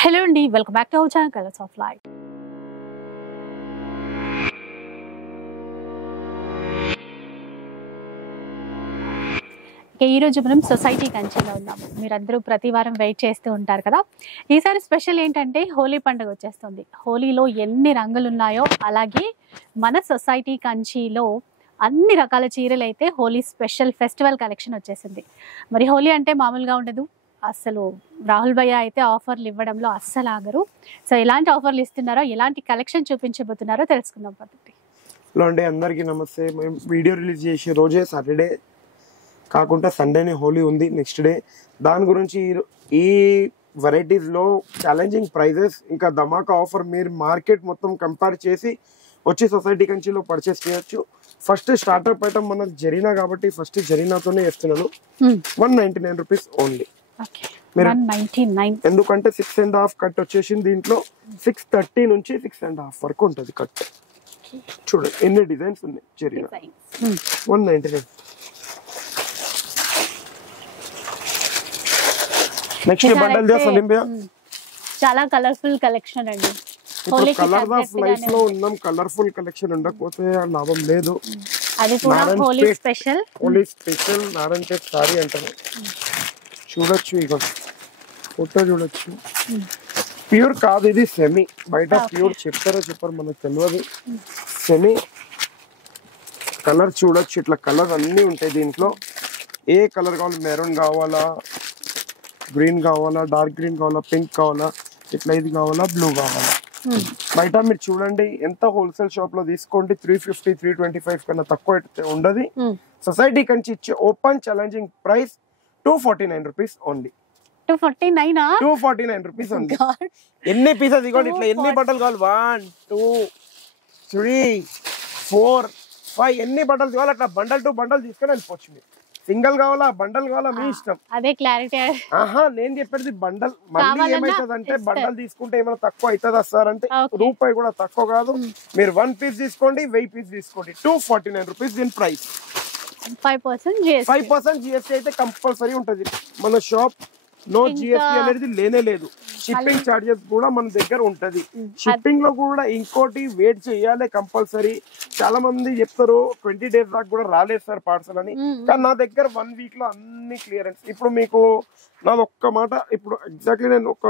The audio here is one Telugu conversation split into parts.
హలో అండి, welcome back to our channel colours of life. ఈరోజు మనం సొసైటీ కంచిలో ఉన్నాము. మీరందరూ ప్రతి వారం వెయిట్ చేస్తూ ఉంటారు కదా. ఈసారి స్పెషల్ ఏంటంటే హోలీ పండుగ వచ్చేస్తుంది. హోలీలో ఎన్ని రంగులు ఉన్నాయో అలాగే మన సొసైటీ కంచిలో అన్ని రకాల చీరలు అయితే హోలీ స్పెషల్ ఫెస్టివల్ కలెక్షన్ వచ్చేసింది. మరి హోలీ అంటే మామూలుగా ఉండదు. అసలు రాహుల్ భయ్య అయితే ఆఫర్లు ఇవ్వడంలో అస్సలు ఆగరు. సో ఎలాంటి ఆఫర్లు ఇస్తున్నారో, ఎలాంటి కలెక్షన్ చూపించబోతున్నారో తెలుసుకుందాం పద్ధతి. హలో అండి, అందరికీ నమస్తే. మేము వీడియో రిలీజ్ చేసే రోజే సాటర్డే కాకుండా సండేనే హోలీ ఉంది నెక్స్ట్ డే. దాని గురించి ఈ వెరైటీస్లో ఛాలెంజింగ్ ప్రైజెస్ ఇంకా ధమాకా ఆఫర్ మీరు మార్కెట్ మొత్తం కంపేర్ చేసి వచ్చి సొసైటీ కంచిలో పర్చేస్ చేయొచ్చు. ఫస్ట్ స్టార్టప్ ఐటమ్ మనకు జరీనా కాబట్టి ఫస్ట్ జరీనాతోనే ఇస్తున్నాను. 199 రూపీస్ ఓన్లీ. ఎందుకంటే 6.5 కట్ వచ్చేసింది. దీంట్లో 630 నుంచి 6.5 వరకు ఉంటుంది కట్. చూడండి ఎన్ని డిజైన్స్ ఉన్నాయి. జరీనా 199. నెక్స్ట్ బండల్ చాలా కలర్ఫుల్ కలెక్షన్ అండి. ఇప్పుడు కలర్ ఆఫ్ లైఫ్ లో ఉన్నాం. కలర్ఫుల్ కలెక్షన్ ఉండకపోతే లాభం లేదు. అది కూడా హోలీ స్పెషల్. హోలీ స్పెషల్ నారాయణపేట్ సారీ అంటారు. చూడొచ్చు, ఇక ఫోటో చూడొచ్చు. ప్యూర్ కాదు ఇది, సెమీ. బయట ప్యూర్ చెప్తారో చెప్పారు మనకు తెలియదు. సెమీ కలర్ చూడొచ్చు. ఇట్లా కలర్ అన్నీ ఉంటాయి దీంట్లో. ఏ కలర్ కావాలి, మెరూన్ కావాలా, గ్రీన్ కావాలా, డార్క్ గ్రీన్ కావాలా, పింక్ కావాలా, ఇట్లా ఇది కావాలా, బ్లూ కావాలా. బయట మీరు చూడండి ఎంత హోల్సేల్ షాప్ లో తీసుకోండి 350 325 కన్నా తక్కువ ఉండదు. సొసైటీ కంచి ఇచ్చే open challenging price 249 rupees only. 249 rupees only. ఎన్ని పీసెస్ ఇవ్వండి, ఇట్లా ఎన్ని బట్టలు కావాలి, 1 2 3 4 5 ఎన్ని బట్టలు కావాలి అట్లా బండల్ టు బండల్ తీసుకొని వెళ్ళిపోవచ్చు. మీరు సింగిల్ కావాలా, బండల్ కావాలా, మీ ఇష్టం. అదే క్లారిటీ. నేను చెప్పేది బండల్. మళ్ళీ ఏమైతుంది అంటే బండల్ తీసుకుంటే ఏమైనా తక్కువ అవుతుందా సార్ అంటే రూపాయి కూడా తక్కువ కాదు. మీరు 1 పీస్ తీసుకోండి, 1000 పీస్ తీసుకోండి. 249 రూపీస్ దీని ప్రైస్. 5% జిఎస్టీ అయితే కంపల్సరీ ఉంటది. మన షాప్ నో జిఎస్టీ అనేది లేనే లేదు. షిప్పింగ్ చార్జెస్ కూడా మన దగ్గర ఉంటది. షిప్పింగ్ లో కూడా ఇంకోటి వెయిట్ చేయాలి కంపల్సరీ. చాలా మంది చెప్తారు 20 days దాకా కూడా రాలేదు సార్ పార్సల్ అని. కానీ నా దగ్గర 1 week లో అన్ని క్లియరెన్స్. ఇప్పుడు మీకు నాది ఒక్క మాట, ఇప్పుడు ఎగ్జాక్ట్లీ నేను ఒక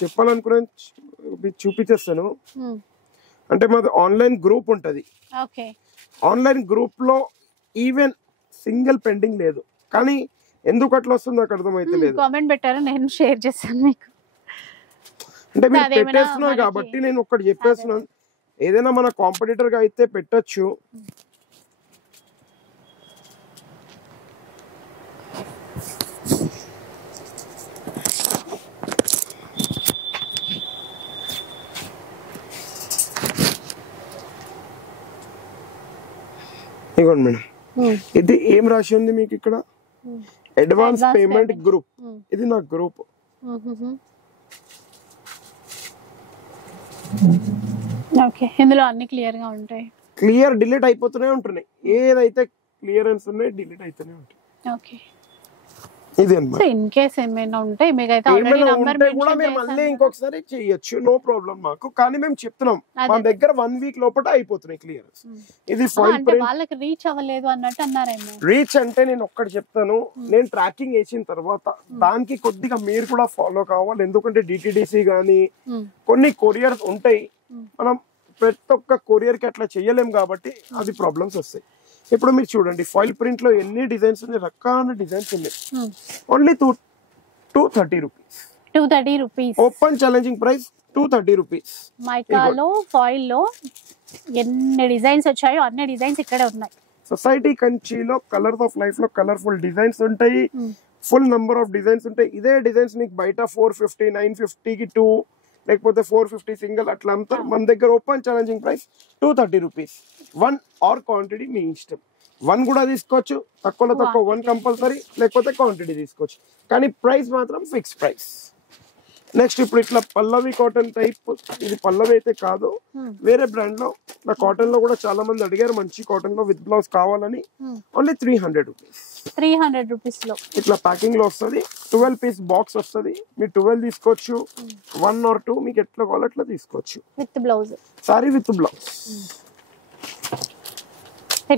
చెప్పాలనుకున్నాను, చూపించేస్తాను. అంటే మాది ఆన్లైన్ గ్రూప్ ఉంటది. ఆన్లైన్ గ్రూప్ లో ఈవెన్ సింగిల్ పెండింగ్ లేదు. కానీ ఎందుకు అట్లా వస్తుంది నాకు అర్థమైతే లేదు. కామెంట్ పెట్టారు, నేను షేర్ చేశాను మీకు. అంటే మీరు పెట్టేస్తున్నారు కాబట్టి నేను ఒక్కటి చెప్పేస్తున్నాను. ఏదైనా మన కాంపిటీటర్ గా అయితే పెట్టచ్చు. ఇవ్వండి మేడం, ఇది ఏం రాసి ఉంది మీకు ఇక్కడ, అడ్వాన్స్ పేమెంట్ గ్రూప్. ఇది నా గ్రూప్. ఇందులో అన్ని క్లియర్ గా ఉంటాయి. క్లియర్ డిలీట్ అయిపోతూనే ఉంటున్నాయి. ఏదైతే క్లియరెన్స్ ఉన్నాయి డిలీట్ అయితేనే ఉంటాయి. ఇది అన్నమాట. ఇన్ కేస్ ఏమైనా ఉంటే మీకైతే ఆల్రెడీ నంబర్ కూడా మేము మళ్ళీ ఇంకొకసారి చేయొచ్చు, నో ప్రాబ్లం మాకు. కానీ మేము చెప్తున్నాం మా దగ్గర 1 week లోపల అయిపోతున్నాయి క్లియరెన్స్. ఇది వాళ్ళకి రీచ్ అవ్వలేదు అన్నట్టు అన్నారేమో. రీచ్ అంటే నేను ఒక్కటి చెప్తాను, నేను ట్రాకింగ్ వేసిన తర్వాత దానికి కొద్దిగా మీరు కూడా ఫాలో కావాలి. ఎందుకంటే డిటిడిసి గానీ కొన్ని కొరియర్స్ ఉంటాయి. మనం ప్రతి ఒక్క కొరియర్ కి అట్లా చెయ్యలేం కాబట్టి అది ప్రాబ్లమ్స్ వస్తాయి. ఇప్పుడు మీరు చూడండి ఫాయిల్ ప్రింట్ లో ఎన్ని డిజైన్స్ ఉన్నాయి, రకాల డిజైన్స్ ఉన్నాయి. Only 230 rupees. 230 rupees open challenging price 230 rupees. మైకాలో ఫాయిల్ లో ఎన్ని డిజైన్స్ వచ్చాయో అన్ని డిజైన్స్ ఇక్కడే ఉన్నాయి. సొసైటీ కంచిలో కలర్స్ ఆఫ్ లైఫ్ లో కలర్ఫుల్ డిజైన్స్ ఉంటాయి. ఫుల్ నంబర్ ఆఫ్ డిజైన్స్ ఉంటాయి. ఇదే డిజైన్స్ మీకు బయట 450 950 కి 2 లేకపోతే 450 సింగిల్ అట్లా అమ్ముతారు. మన దగ్గర open challenging price 230 rupees. 1 or quantity మీ ఇష్టం. 1 కూడా తీసుకోవచ్చు, తక్కువలో తక్కువ 1 కంపల్సరీ, లేకపోతే క్వాంటిటీ తీసుకోవచ్చు. కానీ ప్రైస్ మాత్రం ఫిక్స్ ప్రైస్. నెక్స్ట్ ఇప్పుడు ఇట్లా పల్లవి కాటన్ టైప్, ఇది పల్లవి అయితే కాదు, వేరే బ్రాండ్ లో నా కాటన్ లో కూడా చాలా మంది అడిగారు మంచి కాటన్ లో విత్ బ్లౌజ్ కావాలని. Only 300 rupees. 300 రూపీస్ లో ఇట్లా ప్యాకింగ్ లో వస్తుంది. 12 పీస్ బాక్స్ వస్తుంది. మీరు 12 తీసుకోవచ్చు, 1 or 2 మీకు ఎట్లా కావాలో అట్లా తీసుకోవచ్చు. With blouse, sari with blouse.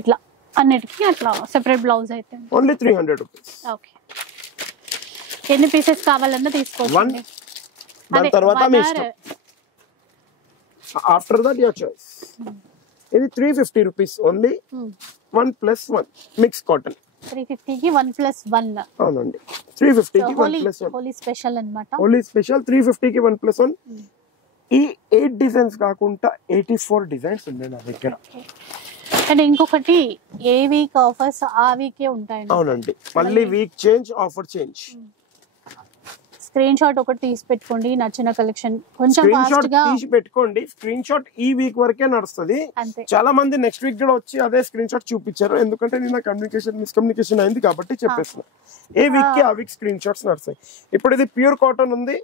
ఇట్లా అన్నిటికీ అట్లా సెపరేట్ బ్లౌజ్ అయితే ఓన్లీ 300 రూపీస్. ఓకే, ఎన్ని పీసెస్ కావాలన్నా తీసుకోవచ్చు. దాని తర్వాత మీ ఇష్టం. After that your choice. ఇది 350 రూపీస్ ఓన్లీ. 1+1 mix cotton. 350 కి 1+1. అవునండి, 350 కి 1+1. హోలీ స్పెషల్ అన్నమాట. హోలీ స్పెషల్ 350 కి 1+1. ఈ 8 డిజైన్స్ కాకుండా 84 డిజైన్స్ ఉన్నాయి నా దగ్గర. అండ్ ఇంకొకటి ఏ వీక్ ఆఫర్స్ ఆ వీకే ఉంటాయి. అవునండి, మళ్ళీ week change, offer change. Screen shot ఒకటి తీసి పెట్టుకోండి, నచ్చిన కలెక్షన్ కొంచెం ఫాస్ట్ గా తీసి పెట్టుకోండి. స్క్రీన్ షాట్ ఈ వీక్ వరకే నడుస్తుంది. చాలా మంది నెక్స్ట్ వీక్ కూడా వచ్చి అదే స్క్రీన్ షాట్ చూపించారు. ఎందుకంటే నిన్న మిస్కమ్యూనికేషన్ అయింది కాబట్టి చెప్పేస్తున్నా. ఏ వీక్ కి ఆ వీక్ స్క్రీన్ షాట్స్ నడుస్తాయి. ఇప్పుడు ఇది ప్యూర్ కాటన్ ఉంది.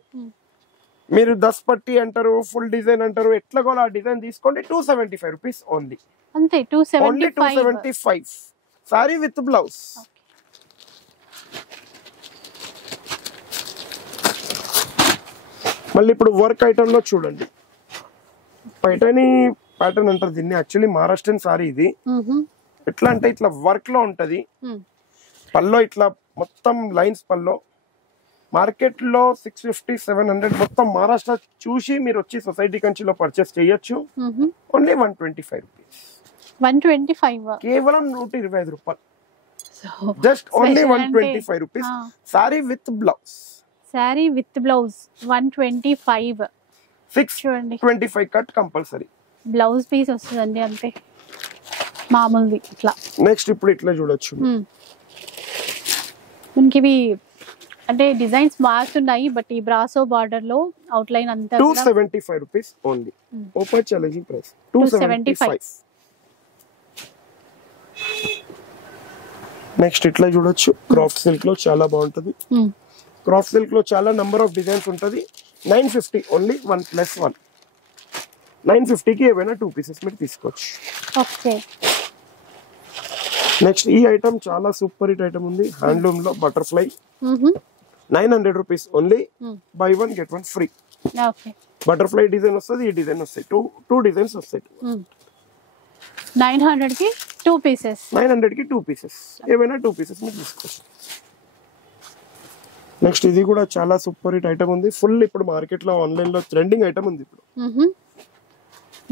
మీరు 10 పట్టి అంటారు, ఫుల్ డిజైన్ అంటారు, ఎట్లా కూడా ఆ డిజైన్ తీసుకోండి. 275 రూపీస్ ఓన్లీ. అంతే, 275. Sorry with blouse. మళ్ళీ ఇప్పుడు వర్క్ ఐటమ్ లో చూడండి, పైటని ప్యాటర్న్ అంటారు దీన్ని. యాక్చువల్లీ మహారాష్ట్రన్ సారీ ఇది. ఎట్లా అంటే ఇట్లా వర్క్ లో ఉంటది. పల్లో ఇట్లా మొత్తం లైన్స్ పల్లో. మార్కెట్ లో 650-700 మొత్తం మహారాష్ట్ర చూసి మీరు వచ్చి సొసైటీ కంచిలో పర్చేస్ చేయొచ్చు. Only 125 rupees. 125 కేవలం 125 రూపాయలు. Just only 125 rupees. Sari with blouse. Sari with blouse 125. 625 cut compulsory. Blouse piece వస్తుందండి అంతే, మామూలుది ఇట్లా. నెక్స్ట్ ఇప్పుడు ఇట్లా చూడొచ్చు. మనకి ఇవి అంటే డిజైన్స్ మారుతున్నాయి, బట్ ఈ బ్రాసో బార్డర్ లో అవుట్ లైన్ అంతా 275 rupees only. Open challenging price 275. Next ఇట్లా చూడొచ్చు. క్రాఫ్ట్ సిల్క్ లో చాలా బాగుంటది. క్రాఫ్ట్ సిల్క్ లో చాలా నంబర్ ఆఫ్ డిజైన్స్ ఉంటది. 950 ఓన్లీ. 1+1. 950 కి ఏవైనా 2 పీసెస్ మీరు తీసుకోవచ్చు. ఓకే. నెక్స్ట్ ఈ ఐటమ్ చాలా సూపర్ హిట్ ఐటమ్ ఉంది. హ్యాండ్లూమ్ లో butterfly. 900 rupees only. Buy 1 get 1 free. Okay. Butterfly design వస్తుంది, ఈ డిజైన్ వస్తాయి. టూ డిజైన్స్ వస్తాయి. 900 కి 2 పీసెస్. 900 కి 2 పీసెస్, ఏవైనా 2 పీసెస్ మీరు తీసుకోవచ్చు. నెక్స్ట్ ఇది కూడా చాలా సూపర్ హిట్ ఐటమ్ ఉంది. ఫుల్ ఇప్పుడు మార్కెట్ లో ఆన్లైన్ లో ట్రెండింగ్ ఐటమ్ ఉంది ఇప్పుడు.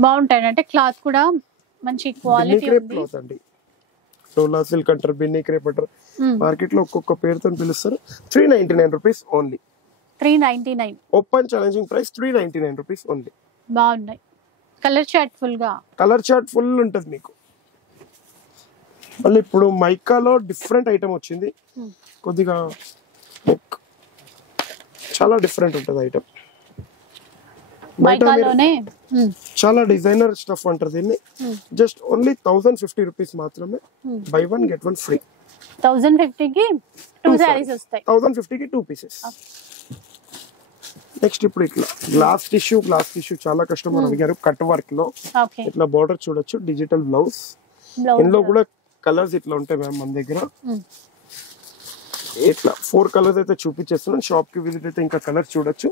బాగుంటాయి అంటే క్లాత్ కూడా మంచి క్వాలిటీ ఉంది. క్లాత్ అండి, డోలా సిల్క్ అంటారు, బిన్నీ క్రేప్ అంటారు. మార్కెట్ లో ఒక్కొక్క పేరుతో పిలుస్తారు. 399 rupees only. 399. Open challenging price 399 rupees only. బాగున్నాయి. కలర్ చార్ట్ ఫుల్ గా, కలర్ చార్ట్ ఫుల్ ఉంటది మీకు. మళ్ళీ ఇప్పుడు మైకాలో డిఫరెంట్ ఐటమ్ వచ్చింది. కొద్దిగా చాలా డిఫరెంట్ ఉంటది ఐటమ్. చాలా డిజైనర్ స్టఫ్ అంటారు దీన్ని. జస్ట్ ఓన్లీ 1050 రూపీస్ మాత్రమే. By 1 get 1 free. 1050 కి 2 సారీస్ వస్తాయి. 1050 కి 2 పీసెస్. నెక్స్ట్ ఇప్పుడు ఇట్లా గ్లాస్ టిష్యూ చాలా కస్టమర్ అడిగారు. కట్ వర్క్ లో ఇట్లా బోర్డర్ చూడొచ్చు. Digital blouse. ఇందులో కూడా కలర్స్ ఇట్లా ఉంటాయి మ్యామ్ మన దగ్గర. ఇట్లా 4 కలర్స్ అయితే చూపించేస్తున్నాను. షాప్ కి విజిట్ అయితే ఇంకా కలర్స్ చూడొచ్చు.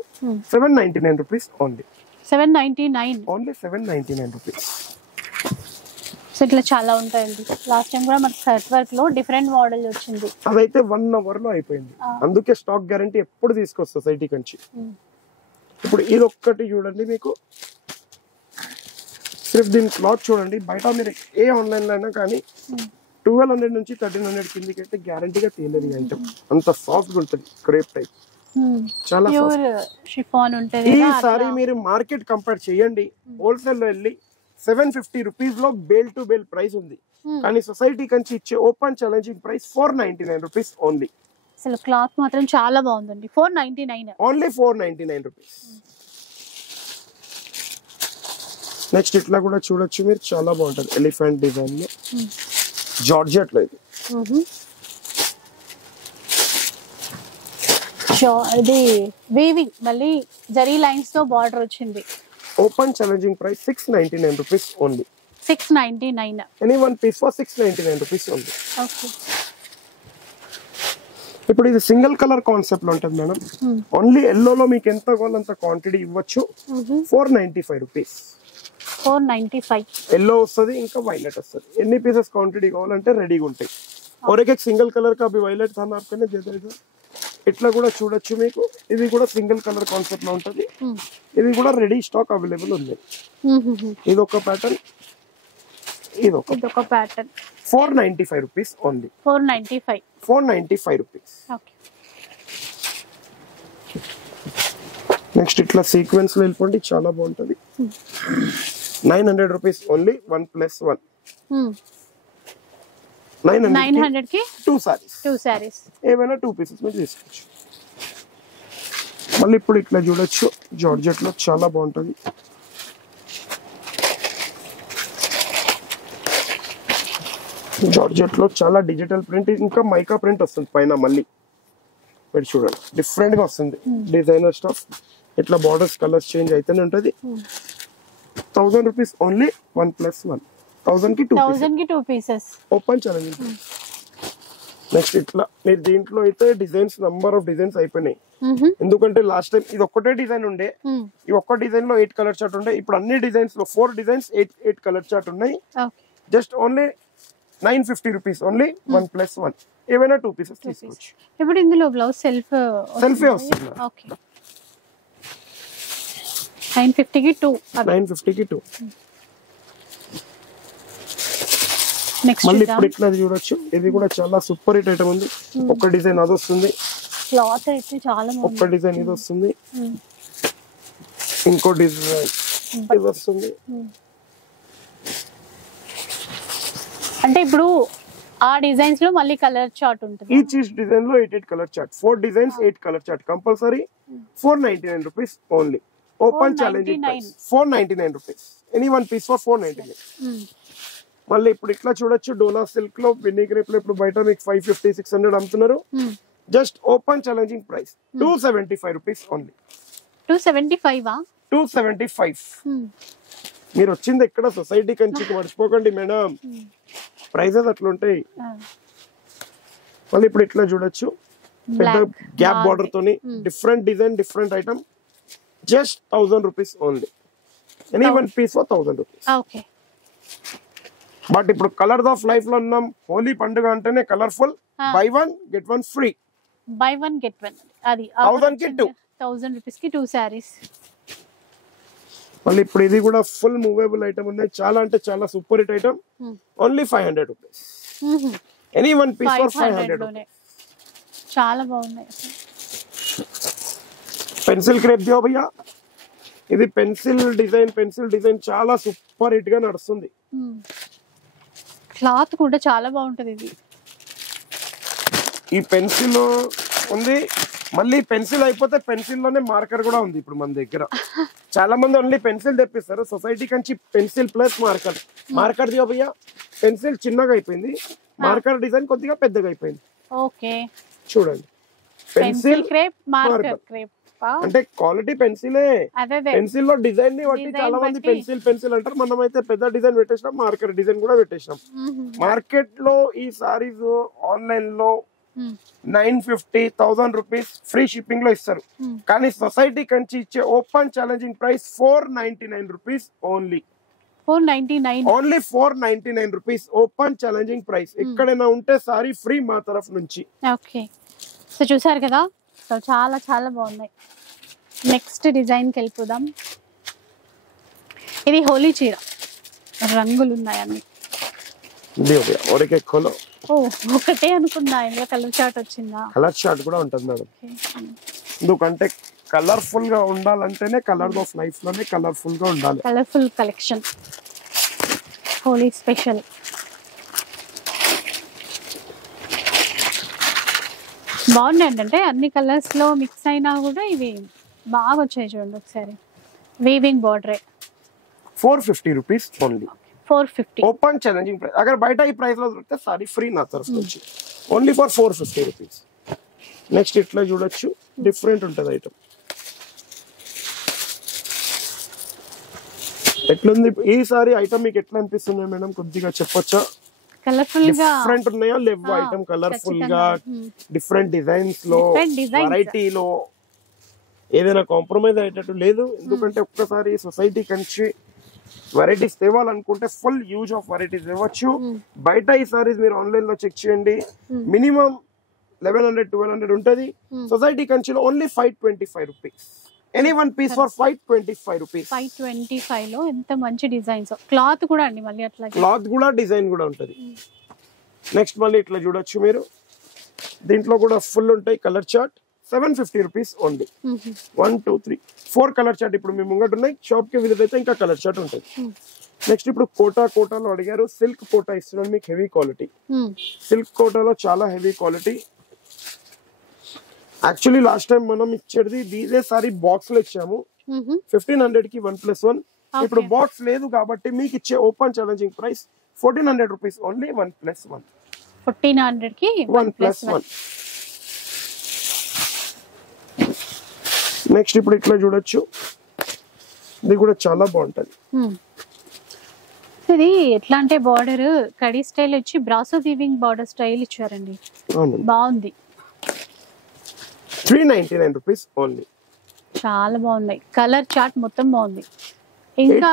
799 rupees only. 799 only 799 rupees. So ఇట్లా చాలా ఉంటాయండి. లాస్ట్ టైం కూడా మనకి కట్ వర్క్ లో డిఫరెంట్ మోడల్ వచ్చింది. అదైతే 1 అవర్ లో అయిపోయింది. అందుకే స్టాక్ గ్యారంటీ ఎప్పుడు తీసుకోవచ్చు సొసైటీ కంచి. ఇప్పుడు ఇది ఒక్కటి చూడండి మీకు. సిర్ఫ్ దీని క్లాత్ చూడండి. బయట మీరు ఏ ఆన్లైన్ లో అయినా కానీ 1200 నుంచి 1300 కిందకి అయితే గ్యారంటీగా తీయలేదు ఐటమ్. అంత సాఫ్ట్ గా ఉంటుంది. క్రేప్ టైప్ చాలా షిఫాన్ ఉంటుంది. ఈ సారీ మీరు మార్కెట్ కంపేర్ చేయండి. హోల్సేల్ లో వెళ్ళి 750 రూపీస్ లో బేల్ టు బేల్ ప్రైస్ ఉంది. కానీ సొసైటీ కంచి ఇచ్చే open challenging price 499 rupees only. అసలు క్లాత్ మాత్రం చాలా బాగుందండి. 499 ఓన్లీ 499 రూపీస్. నెక్స్ట్ ఇట్లా కూడా చూడొచ్చు మీరు. చాలా బాగుంటది. ఎలిఫెంట్ డిజైన్ లో జార్జెట్ లో ఇది. ఇది వీవింగ్ మళ్ళీ జరీ లైన్స్ తో బార్డర్ వచ్చింది. Open challenging price 699 rupees only. 699. Any one piece for 699 rupees only. Okay. ఇప్పుడు ఇది సింగిల్ కలర్ కాన్సెప్ట్ లో ఉంటుంది మేడం. ఓన్లీ ఎల్లోలో మీకు ఎంత కావాలంత క్వాంటిటీ ఇవ్వచ్చు. 495 రూపీస్. 495. ఎల్లో వస్తుంది, ఇంకా వైలెట్ వస్తుంది. ఎన్ని పీసెస్ క్వాంటిటీ కావాలంటే రెడీగా ఉంటాయి. और एक सिंगल कलर का भी वायलेट था आपके दे देगा. ఇట్లా కూడా చూడొచ్చు మీకు. ఇది కూడా సింగిల్ కలర్ కాన్సెప్ట్ లో ఉంటది. ఇది కూడా రెడీ స్టాక్ అవైలబుల్ ఉంది. ఇది ఒక ప్యాటర్న్, ఇది ఒక pattern. 495 rupees only. 495 rupees. Okay. Next ఇట్లా సీక్వెన్స్ లో వెళ్ళిపోండి, చాలా బాగుంటది. 900 రూపీస్ ఓన్లీ. 1+1. 900 కి 2 సారీస్. ఏమైనా 2 పీసెస్ మీరు తీసుకోవచ్చు. మళ్ళీ ఇప్పుడు ఇట్లా చూడొచ్చు, జార్జెట్ లో చాలా బాగుంటది. జార్జెట్ లో చాలా డిజిటల్ ప్రింట్, ఇంకా మైకా ప్రింట్ వస్తుంది పైన. మళ్ళీ మీరు చూడండి, డిఫరెంట్ గా వస్తుంది డిజైనర్ స్టఫ్. ఇట్లా బార్డర్స్ కలర్స్ చేంజ్ అయితేనే ఉంటది. 1000 రూపీస్ ఓన్లీ. 1+1. 1000 కి 2 పీసెస్. Open challenge. నెక్స్ట్ ఇట్లా మీరు దీంట్లో అయితే డిజైన్స్, నంబర్ ఆఫ్ డిజైన్స్ అయిపోయినాయి. ఎందుకంటే లాస్ట్ టైం ఇది ఒక్కటే డిజైన్ ఉండే. ఈ ఒక్క డిజైన్ లో 8 కలర్ చార్ట్ ఉండే. ఇప్పుడు అన్ని డిజైన్స్ లో 4 డిజైన్స్ 8 కలర్ చార్ట్ ఉన్నాయి. Just only 950 rupees only. 1+1. ఏమైనా 2 పీసెస్ తీసుకోవచ్చు. ఇప్పుడు ఇందులో బ్లౌజ్ సెల్ఫే వస్తుంది. ఓకే. 950 కి 2. 950 కి 2. మళ్ళీ ఇప్పుడు ఇట్లా చూడొచ్చు. ఇది కూడా చాలా సూపర్ హిట్ ఐటమ్ ఉంది. ఒక డిజైన్ అది వస్తుంది, క్లాత్ అయితే చాలా బాగుంది. ఒక డిజైన్ ఇది వస్తుంది, ఇంకో డిజైన్ ఇది వస్తుంది. అంటే ఇప్పుడు ఆ డిజైన్స్ లో మళ్ళీ కలర్ చార్ట్ ఉంటుంది. ఈచ్ డిజైన్ లో 8 colour chart. 4 designs 8 colour chart compulsory. 499 rupees only. Open challenging price 499 rupees. Any one piece for 499. మళ్ళీ ఇప్పుడు ఇట్లా చూడొచ్చు, డోలా సిల్క్ లో వినిగ్రేప్ లో ఇప్పుడు బయట మీకు 550 600 అమ్ముతున్నారు. Just open challenging price 275 rupees only. 275. మీరు వచ్చింది ఎక్కడ? సొసైటీ కంచికి. మర్చిపోకండి మేడం, ప్రైజెస్ అట్లా ఉంటాయి. మళ్ళీ ఇప్పుడు ఇట్లా చూడొచ్చు, పెద్ద గ్యాప్ బార్డర్ తోని different design, different item. Just 1000 rupees only. Any one piece for 1000 rupees. Okay. But ఇప్పుడు కలర్ ఆఫ్ లైఫ్ లో ఉన్నాం. హోలీ పండుగ అంటేనే colourful. Buy 1 get 1 free. Buy 1 get 1. అది 1000 కి 2. 1000 రూపీస్ కి 2 సారీస్. మళ్ళీ ఇప్పుడు ఇది కూడా ఫుల్ మూవేబుల్ ఐటమ్ ఉన్నాయి. చాలా అంటే చాలా super hit item. Only 500 rupees. Any one piece for 500. చాలా బాగున్నాయి. పెన్సిల్ క్రేప్ దియో భయ్యా. ఇది పెన్సిల్ డిజైన్ చాలా సూపర్ హిట్ గా నడుస్తుంది. క్లాత్ కూడా చాలా బాగుంటది. ఇది ఈ పెన్సిల్ ఉంది. మళ్ళీ పెన్సిల్ అయిపోతే పెన్సిల్ లోనే మార్కర్ కూడా ఉంది ఇప్పుడు మన దగ్గర. చాలా మంది ఓన్లీ పెన్సిల్ తెప్పిస్తారు. Society Kanchi pencil plus marker దియో భయ్యా. పెన్సిల్ చిన్నగా అయిపోయింది, మార్కర్ డిజైన్ కొద్దిగా పెద్దగా అయిపోయింది. ఓకే, చూడండి. పెన్సిల్ క్రేప్, మార్కర్ క్రేప్ అంటే క్వాలిటీ పెన్సిలే. పెన్సిల్ లో డిజైన్ ని బట్టి చాలా మంది పెన్సిల్ అంటారు. మనం అయితే పెద్ద డిజైన్ పెట్టేసినాం, మార్కర్ డిజైన్ కూడా పెట్టేసినాం. మార్కెట్ లో ఈ సారీస్ ఆన్లైన్ లో 950-1000 రూపీస్ ఫ్రీ షిప్పింగ్ లో ఇస్తారు. కానీ సొసైటీ కంచి ఇచ్చే open challenging price 499 rupees only. 499 only 499 rupees open challenging price. ఎక్కడైనా ఉంటే సారీ ఫ్రీ మా తరఫు నుంచి. ఓకే, సో చూసారు కదా, సో చాలా చాలా బాగున్నాయి. నెక్స్ట్ డిజైన్ కి వెళ్ళిపోదాం. ఇది హోలీ చీర, రంగులు ఉన్నాయి అన్ని. ఒకటే అనుకున్నా, ఇంకా కలర్ చార్ట్ వచ్చిందా? కలర్ చార్ట్ కూడా ఉంటుంది మేడం. ఎందుకంటే కలర్ఫుల్ గా ఉండాలంటేనే కలర్ ఆఫ్ లైఫ్ లోనే కలర్ఫుల్ గా ఉండాలి. Colourful collection, Holi special. బాగున్నాయి. అంటే అన్ని కలర్స్ లో మిక్స్ అయినా కూడా ఇవి బాగా వచ్చాయి. చూడండి ఒకసారి, weaving border. 450 rupees only. 450 open challenging price. అगर బయట ఈ ప్రైస్ లో దొరికితే సారీ ఫ్రీ నా తరఫు నుంచి. Only for 450 rupees. నెక్స్ట్ ఇట్లా చూడొచ్చు, డిఫరెంట్ ఉంటుంది ఐటమ్. ఎట్లుంది ఈసారి ఐటమ్ మీకు ఎట్లా అనిపిస్తుంది మేడం, కొద్దిగా చెప్పొచ్చా? కలర్ఫుల్ గా డిఫరెంట్ ఉన్నాయా లేవు ఐటమ్? కలర్ఫుల్ గా డిఫరెంట్ డిజైన్స్ లో వెరైటీలో ఏదైనా కాంప్రమైజ్ అయ్యేటట్టు లేదు. ఎందుకంటే ఒక్కసారి సొసైటీ కంచి వెరైటీస్ తేవాలనుకుంటే ఫుల్ యూజ్ ఆఫ్ వెరైటీస్ ఇవ్వచ్చు. బయట ఈ సారీస్ మీరు ఆన్లైన్ లో చెక్ చేయండి, మినిమం 1100-1200 ఉంటది. సొసైటీ కంచిలో only 525 rupees. Any one piece for 525 rupees. 525 లో ఎంత మంచి డిజైన్స్. క్లాత్ కూడా అండి మళ్ళీ అట్లా క్లాత్ కూడా డిజైన్ కూడా ఉంటది. నెక్స్ట్ మళ్ళీ ఇట్లా చూడొచ్చు మీరు, దీంట్లో కూడా ఫుల్ ఉంటాయి colour chart. 750 rupees only. 1 2 3 4 colour chart ఇప్పుడు మీ ముంగట ఉన్నాయి. షాప్ కి విజిట్ అయితే ఇంకా కలర్ చార్ట్ ఉంటుంది. నెక్స్ట్ ఇప్పుడు కోటాలో అడిగారు, సిల్క్ కోటా ఇస్తున్నాను మీకు, హెవీ క్వాలిటీ. సిల్క్ కోటాలో చాలా heavy quality. Actually last time మనం ఇచ్చేది ఇదే సారీ బాక్స్ లో ఇచ్చాము 1500 కి 1+1. ఇప్పుడు బాక్స్ లేదు కాబట్టి మీకు ఇచ్చే open challenging price 1400 rupees only 1+1. 1400 కి 1+1. నెక్స్ట్ ఇప్పుడు ఇట్లా చూడొచ్చు, ఇది కూడా చాలా బాగుంటది. ఇది ఎట్లా అంటే బార్డర్ కడి స్టైల్ వచ్చి బ్రాసో వీవింగ్ బార్డర్ స్టైల్ ఇచ్చారండి, బాగుంది. 399 రూపీస్ ఓన్లీ. చాలా బాగున్నాయి. కలర్ చార్ట్ మొత్తం బాగుంది. ఇంకా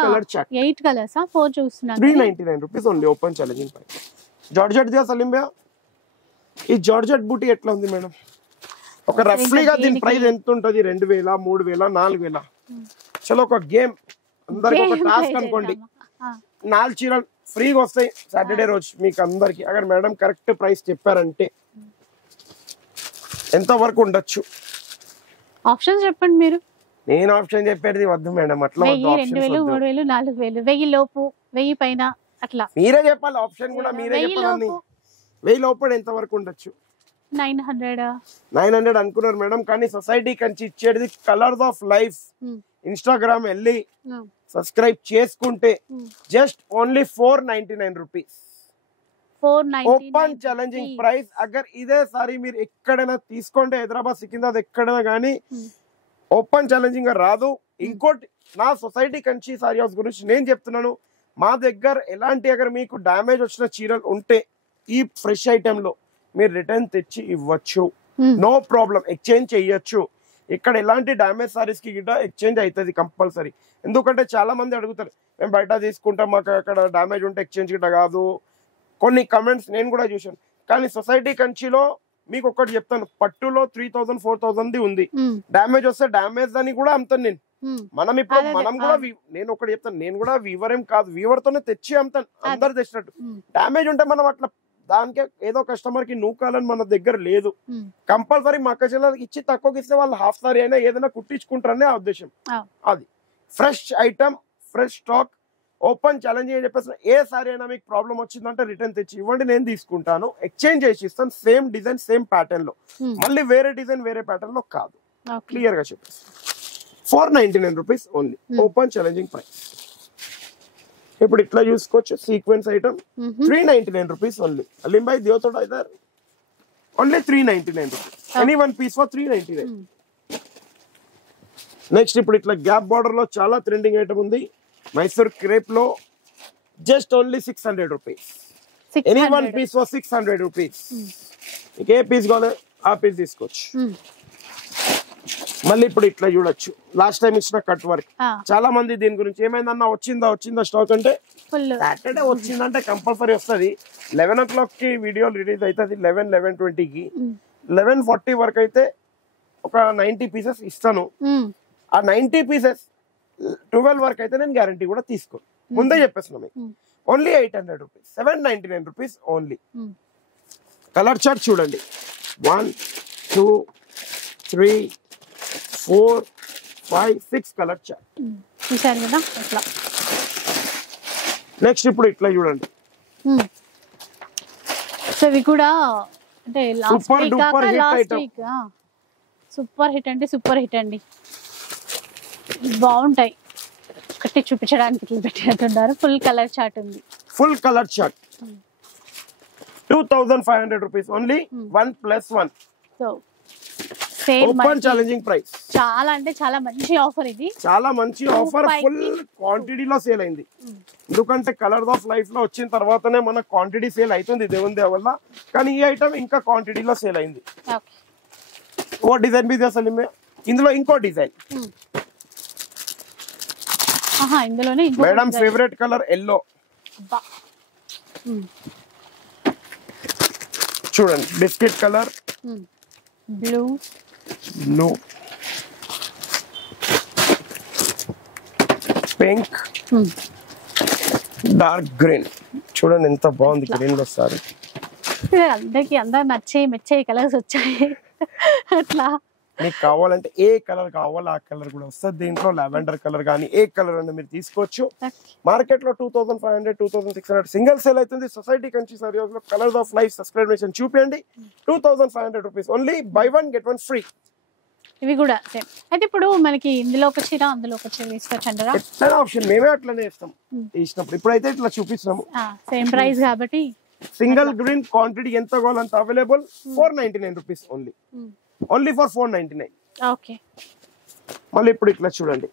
8 కలర్స్ 4 చూస్తున్నాను. 399 rupees only open challenging price. Georgette దియా సలీం భయ్యా, ఈ జార్జెట్ బూటీ ఎట్లా ఉంది మేడం? ఒక రఫ్లీగా దీని ప్రైస్ ఎంత ఉంటది? 2000, 3000, 4000. చలో ఒక గేమ్, అందరికి ఒక టాస్క్ అనుకోండి. 4 చీరలు ఫ్రీగా వస్తాయి సాటర్డే రోజు మీకు అందరికి. అगर మేడం కరెక్ట్ ప్రైస్ చెప్పారంటే ఎంత వరకు ఉండొచ్చు? ఆప్షన్స్ చెప్పండి మీరు. నేను ఆప్షన్ చెప్పేది వద్దు మేడం, అట్లా 2000, 3000, 4000, 1000 లోపు, 1000 పైన అట్లా మీరే చెప్పాలి. ఆప్షన్ కూడా మీరే చెప్పాలి. 1000 లోపల ఎంత వరకు ఉండొచ్చు? 900 అనుకున్నారు మేడం, కానీ సొసైటీ కంచి ఇచ్చేది కలర్స్ ఆఫ్ లైఫ్. ఇన్స్టాగ్రామ్ వెళ్ళి సబ్స్క్రైబ్ చేసుకుంటే just only 499 rupees open challenging price. Agar ఇదే సారీ మీరు ఎక్కడైనా తీసుకోండి, హైదరాబాద్, సికింద్రాబాద్ ఎక్కడైనా కానీ ఓపెన్ ఛాలెంజింగ్ రాదు. ఇంకోటి నా సొసైటీ కంచి సారీ హౌస్ గురించి నేను చెప్తున్నాను, మా దగ్గర ఎలాంటి అగర్ మీకు డ్యామేజ్ వచ్చిన చీరలు ఉంటే ఈ ఫ్రెష్ ఐటమ్ లో మీరు రిటర్న్ తెచ్చి ఇవ్వచ్చు, నో ప్రాబ్లం, ఎక్స్చేంజ్ చెయ్యొచ్చు. ఇక్కడ ఎలాంటి డ్యామేజ్ సారీస్ కి గిట్ట ఎక్స్చేంజ్ అవుతుంది కంపల్సరీ. ఎందుకంటే చాలా మంది అడుగుతారు, మేము బయట తీసుకుంటాం, మాకు అక్కడ డ్యామేజ్ ఉంటే ఎక్స్చేంజ్ గిట్ట కాదు. కొన్ని కమెంట్స్ నేను కూడా చూసాను. కానీ సొసైటీ కంచిలో మీకు ఒకటి చెప్తాను, పట్టులో 3000, 4000 ఉంది. డ్యామేజ్ వస్తే డ్యామేజ్ అని కూడా అమ్ముతాను నేను. మనం ఇప్పుడు మనం కూడా నేను ఒకటి చెప్తాను, నేను కూడా వీవర్ ఏం కాదు, వీవర్ తోనే తెచ్చి అమ్ముతాను, అందరు తెచ్చినట్టు. డ్యామేజ్ ఉంటే మనం అట్లా దానికే ఏదో కస్టమర్ కి నూకాలని మన దగ్గర లేదు. కంపల్సరీ మా అక్క చెల్లెలకి ఇచ్చి తక్కువకి ఇస్తే వాళ్ళు హాఫ్ సారీ అయినా ఏదైనా కుట్టించుకుంటారనే ఆ ఉద్దేశం. అది fresh item, fresh stock, open challenge అని చెప్పేసి ఏ సారీ అయినా మీకు ప్రాబ్లం వచ్చిందంటే రిటర్న్ తెచ్చి ఇవ్వండి, నేను తీసుకుంటాను, ఎక్స్చేంజ్ చేసి ఇస్తాను. సేమ్ డిజైన్ సేమ్ ప్యాటర్న్ లో, మళ్ళీ వేరే డిజైన్ వేరే ప్యాటర్న్ లో కాదు. క్లియర్ గా చెప్పేసి 499 rupees only open challenging price. ఇప్పుడు ఇట్లా చూసుకోవచ్చు, sequence item 399 rupees only. Aleem భాయ్ దియో తోడా ఇదర్ only 399 rupees. Any one piece for 399. Next ఇప్పుడు ఇట్లా గ్యాప్ బార్డర్ లో చాలా ట్రెండింగ్ ఐటమ్ ఉంది, మైసూర్ క్రేప్ లో just only 600 rupees. Any one piece for 600 rupees. మీకు ఏ పీస్ కావాలి ఆ పీస్ తీసుకోవచ్చు. మళ్ళీ ఇప్పుడు ఇట్లా చూడొచ్చు, లాస్ట్ టైం ఇచ్చిన కట్ వర్క్. చాలా మంది దీని గురించి ఏమైందన్నా వచ్చిందా స్టాక్ అంటే, సాటర్డే వచ్చిందంటే కంపల్సరీ వస్తుంది. 11 o'clock కి వీడియో రిలీజ్ అవుతుంది, 11:20 కి. 11:40 వరకు అయితే ఒక 90 పీసెస్ ఇస్తాను. ఆ 90 పీసెస్ 12 వరకు అయితే నేను గ్యారంటీ కూడా తీసుకోను, ముందే చెప్పేస్తున్నా మీకు. Only 800 rupees, 799 rupees only. Colour chart చూడండి, 1 2 3 4 5 6 కలర్ చార్ట్ చూసారు కదా అట్లా. నెక్స్ట్ ఇప్పుడు ఇట్లా చూడండి, సో ఇవి కూడా అంటే super duper hit item. Super hit అంటే సూపర్ హిట్ అండి, బాగుంటాయి. కట్టి చూపించడానికి ఇట్లా పెట్టేస్తున్నారు. ఫుల్ కలర్ చార్ట్ ఉంది, full colour chart 2500 rupees only 1+1. So same open challenging price. చాలా అంటే చాలా మంచి ఆఫర్ ఇది, చాలా మంచి ఆఫర్. ఫుల్ క్వాంటిటీలో సేల్ అయింది. ఎందుకంటే కలర్ ఆఫ్ లైఫ్ లో వచ్చిన తర్వాతనే మన క్వాంటిటీ సేల్ అవుతుంది దేవుని దేవ వల్ల. కానీ ఈ ఐటమ్ ఇంకా క్వాంటిటీలో సేల్ అయింది. ఓ డిజైన్ మీద అసలు ఇందులో ఇంకో డిజైన్ ఇందులోనే మేడం ఫేవరెట్ కలర్ ఎల్లో. చూడండి biscuit colour, blue, pink, dark green. చూడండి ఎంత బాగుంది గ్రీన్ లో సారీ. అందరు నచ్చే మెచ్చే కలర్స్ వచ్చాయి. అట్లా మీకు కావాలంటే ఏ కలర్ కావాలో ఆ కలర్ కూడా వస్తుంది దీంట్లో. లావెండర్ కలర్ కానీ ఏ కలర్ అయినా మీరు తీసుకోవచ్చు. మార్కెట్ లో 2500 2600 సింగిల్ సేల్ అవుతుంది. సొసైటీ కంచి సారీస్ లో కలర్స్ ఆఫ్ లైఫ్ సబ్స్క్రిప్షన్ చూపించండి. 2500 rupees only. Buy 1 get 1 free. ఇవి కూడా సేమ్. అయితే ఇప్పుడు మనకి ఇందులో ఒక చీర అందులో ఒక చీర తీసుకోవచ్చంటారా? ఎట్లా ఆప్షన్ మేమే అట్లనే ఇస్తాం తీసినప్పుడు. ఇప్పుడైతే ఇట్లా చూపిస్తున్నాము. సేమ్ ప్రైస్ కాబట్టి సింగిల్ గ్రీన్ క్వాంటిటీ ఎంత కావాలంత available. 499 rupees only. Only for 499. Okay. మళ్ళీ ఇప్పుడు ఇట్లా చూడండి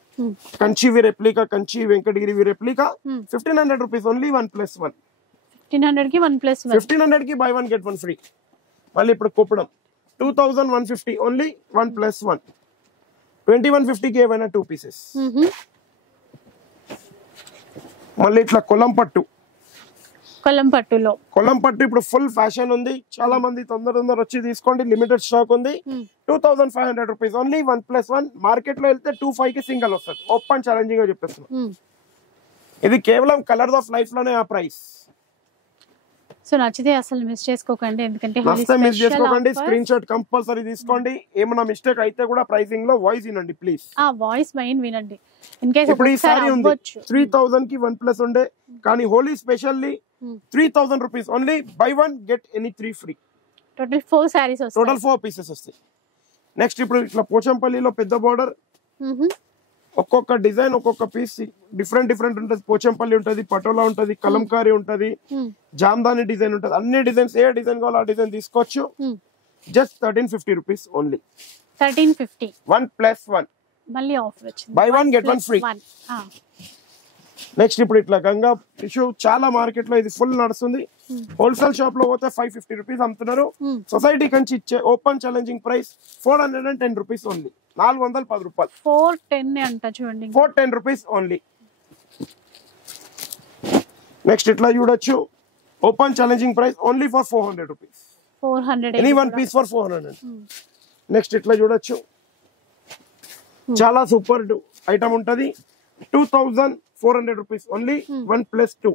కంచివి replica, Kanchi Venkatagiri replica 1500 rupees only. 1+1. 1500 కి 1+1. 1500 కి బై 1 get 1 ఫ్రీ. మళ్ళీ ఇప్పుడు కుప్పడం 2150 ఓన్లీ. 1+1. 2150 కి ఏమైనా 2 పీసెస్. మళ్ళీ ఇట్లా కొలం పట్టు ఇప్పుడు ఫుల్ ఫ్యాషన్ ఉంది. చాలా మంది తొందర వచ్చి తీసుకోండి. లిమిటెడ్ స్టాక్ ఉంది. 2500 రూపీస్ ఓన్లీ. 1+1. మార్కెట్ లో వెళ్తే 25 కి సింగిల్ వస్తుంది. ఓపెన్ ఛాలెంజింగ్ గా చెప్పేస్తున్నాం. ఇది కేవలం కలర్స్ ఆఫ్ లైఫ్ లోనే ఆ ప్రైస్. సో నచ్చితే అసలు మిస్ చేసుకోకండి. ఎందుకంటే మిస్ చేసుకోకండి. స్క్రీన్ షాట్ కంపల్సరీ తీసుకోండి. ఏమైనా మిస్టేక్ అయితే కూడా ప్రైసింగ్ లో వాయిస్ వినండి ప్లీజ్. వాయిస్ మెయిన్ వినండి. ఇన్ కేస్ ఇప్పుడు ఈ సారీ ఉంది 3000 కి 1+ ఉండే, కానీ Holi specially 3000 rupees only. Buy 1 get any 3 free. Total 4 saris వస్తాయి. టోటల్ 4 పీసెస్ వస్తాయి. నెక్స్ట్ ఇప్పుడు ఇట్లా పోచంపల్లిలో పెద్ద బోర్డర్. ఒక్కొక్క డిజైన్ ఒక్కొక్క పీస్ డిఫరెంట్ ఉంటుంది. పోచంపల్లి ఉంటది, పటోలా ఉంటది, కలంకారీ ఉంటది, జామ్దాని డిజైన్ ఉంటది. అన్ని డిజైన్స్ ఏ డిజైన్ కావాలో ఆ డిజైన్ తీసుకోవచ్చు. Just 1350 rupees only. 1350. 1+1. మళ్ళీ ఆఫర్ వచ్చింది. By 1 get 1 free. నెక్స్ట్ ఇప్పుడు ఇట్లా గంగా టిష్యూ చాలా మార్కెట్ లో ఇది ఫుల్ నడుస్తుంది. హోల్సేల్ షాప్ లో పోతే 550 రూపీస్ అమ్ముతున్నారు. సొసైటీ కంచి ఇచ్చే open challenging price 410 rupees only. 410 రూపాయలు. 410 అంట చూడండి. 410 రూపీస్ ఓన్లీ. నెక్స్ట్ ఇట్లా చూడొచ్చు open challenging price only for 400 rupees. 400. Any 1 piece for 400. Next ఇట్లా చూడొచ్చు చాలా సూపర్ ఐటమ్ ఉంటది. 2400 రూపీస్ ఓన్లీ. 1+2.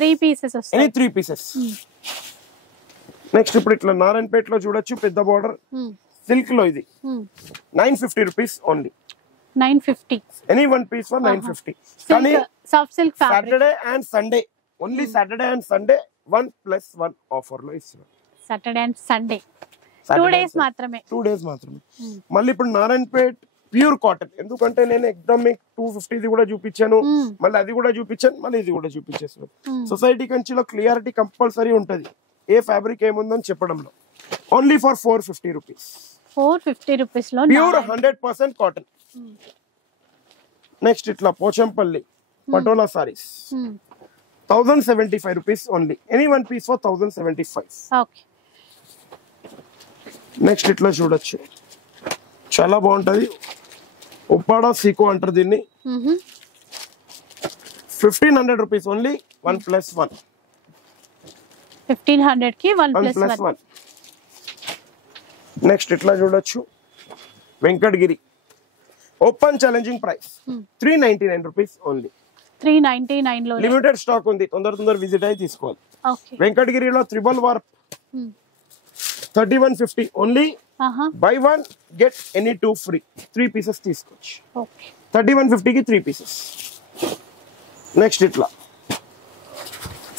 3 పీసెస్ వస్తాయి. Any 3 pieces. నెక్స్ట్ ఇప్పుడు ఇట్లా నారాయణపేట లో చూడొచ్చు పెద్ద బోర్డర్ సిల్క్ లో ఇది 950 rupees only. 950. Any 1 piece for 950. కానీ soft silk fabric. Saturday and Sunday only. Saturday and Sunday 1+1 offer లో ఇస్తున్నారు. సాటర్డే అండ్ సండే 2 డేస్ మాత్రమే. మళ్ళీ ఇప్పుడు నారాయణపేట్ ప్యూర్ కాటన్. ఎందుకంటే నేను ఎగ్జామ్ మీకు 250 కూడా చూపించాను, మళ్ళీ అది కూడా చూపించాను, మళ్ళీ ఇది కూడా చూపించేస్తాను. సొసైటీ కంచిలో క్లియారిటీ కంపల్సరీ ఉంటది ఏ ఫ్యాబ్రిక్ ఏముందని చెప్పడంలో. Only for 450 rupees. 450 రూపీస్ లో ప్యూర్ 100% కాటన్. నెక్స్ట్ ఇట్లా Pochampally patola saris 1075 rupees only. Any 1 piece for 1075. Okay. Next ఇట్లా చూడొచ్చు చాలా బాగుంటది. ఉప్పాడా సీకో అంటారు దీన్ని. 1500 రూపీస్ ఓన్లీ. 1+1. 1500 కి 1+1. నెక్స్ట్ ఇట్లా చూడొచ్చు Venkatagiri open challenging price 399 rupees only. 399 లో లిమిటెడ్ స్టాక్ ఉంది. తొందర విజిట్ అయ్యి తీసుకోవాలి. వెంకటగిరిలో 3 work 3150 only. Buy 1 get any 2 free. 3 pieces తీసుకోవచ్చు. 3150 కి 3 పీసెస్. నెక్స్ట్ ఇట్లా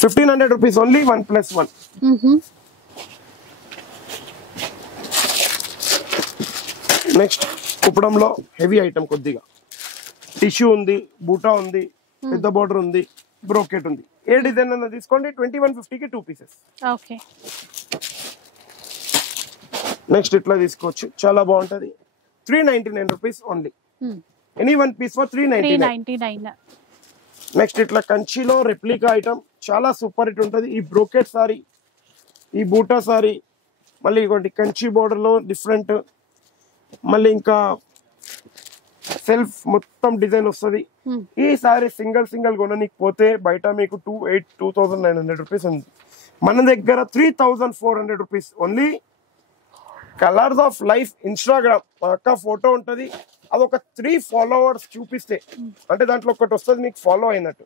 1500 రూపీస్ ఓన్లీ. 1+1. నెక్స్ట్ కుప్పడంలో హెవీ ఐటమ్ కొద్దిగా టిష్యూ ఉంది, బూటా ఉంది, పెద్ద బోర్డర్ ఉంది, బ్రోకెట్ ఉంది. ఏ డిజైన్ అన్న తీసుకోండి. 2150 కి 2 పీసెస్. నెక్స్ట్ ఇట్లా తీసుకోవచ్చు, చాలా బాగుంటది. 399 rupees only. Any one piece for 399. Next ఇట్లా కంచిలో రెప్లికా ఐటమ్ చాలా సూపర్ హిట్ ఉంటది. ఈ బ్రోకెట్ సారీ, ఈ బూటా సారీ, మళ్ళీ ఇవ్వండి కంచి బోర్డర్ లో డిఫరెంట్, మళ్ళీ ఇంకా సెల్ఫ్ మొత్తం డిజైన్ వస్తుంది. ఈ సారీ సింగిల్ కొనడానికి పోతే బయట మీకు 2,900 రూపీస్ ఉంది. మన దగ్గర 3,400 rupees only. Colours of life Instagram పక్క ఫోటో ఉంటది, అదొక 3 ఫాలోవర్స్ చూపిస్తే అంటే దాంట్లో ఒకటి వస్తుంది మీకు ఫాలో అయినట్టు.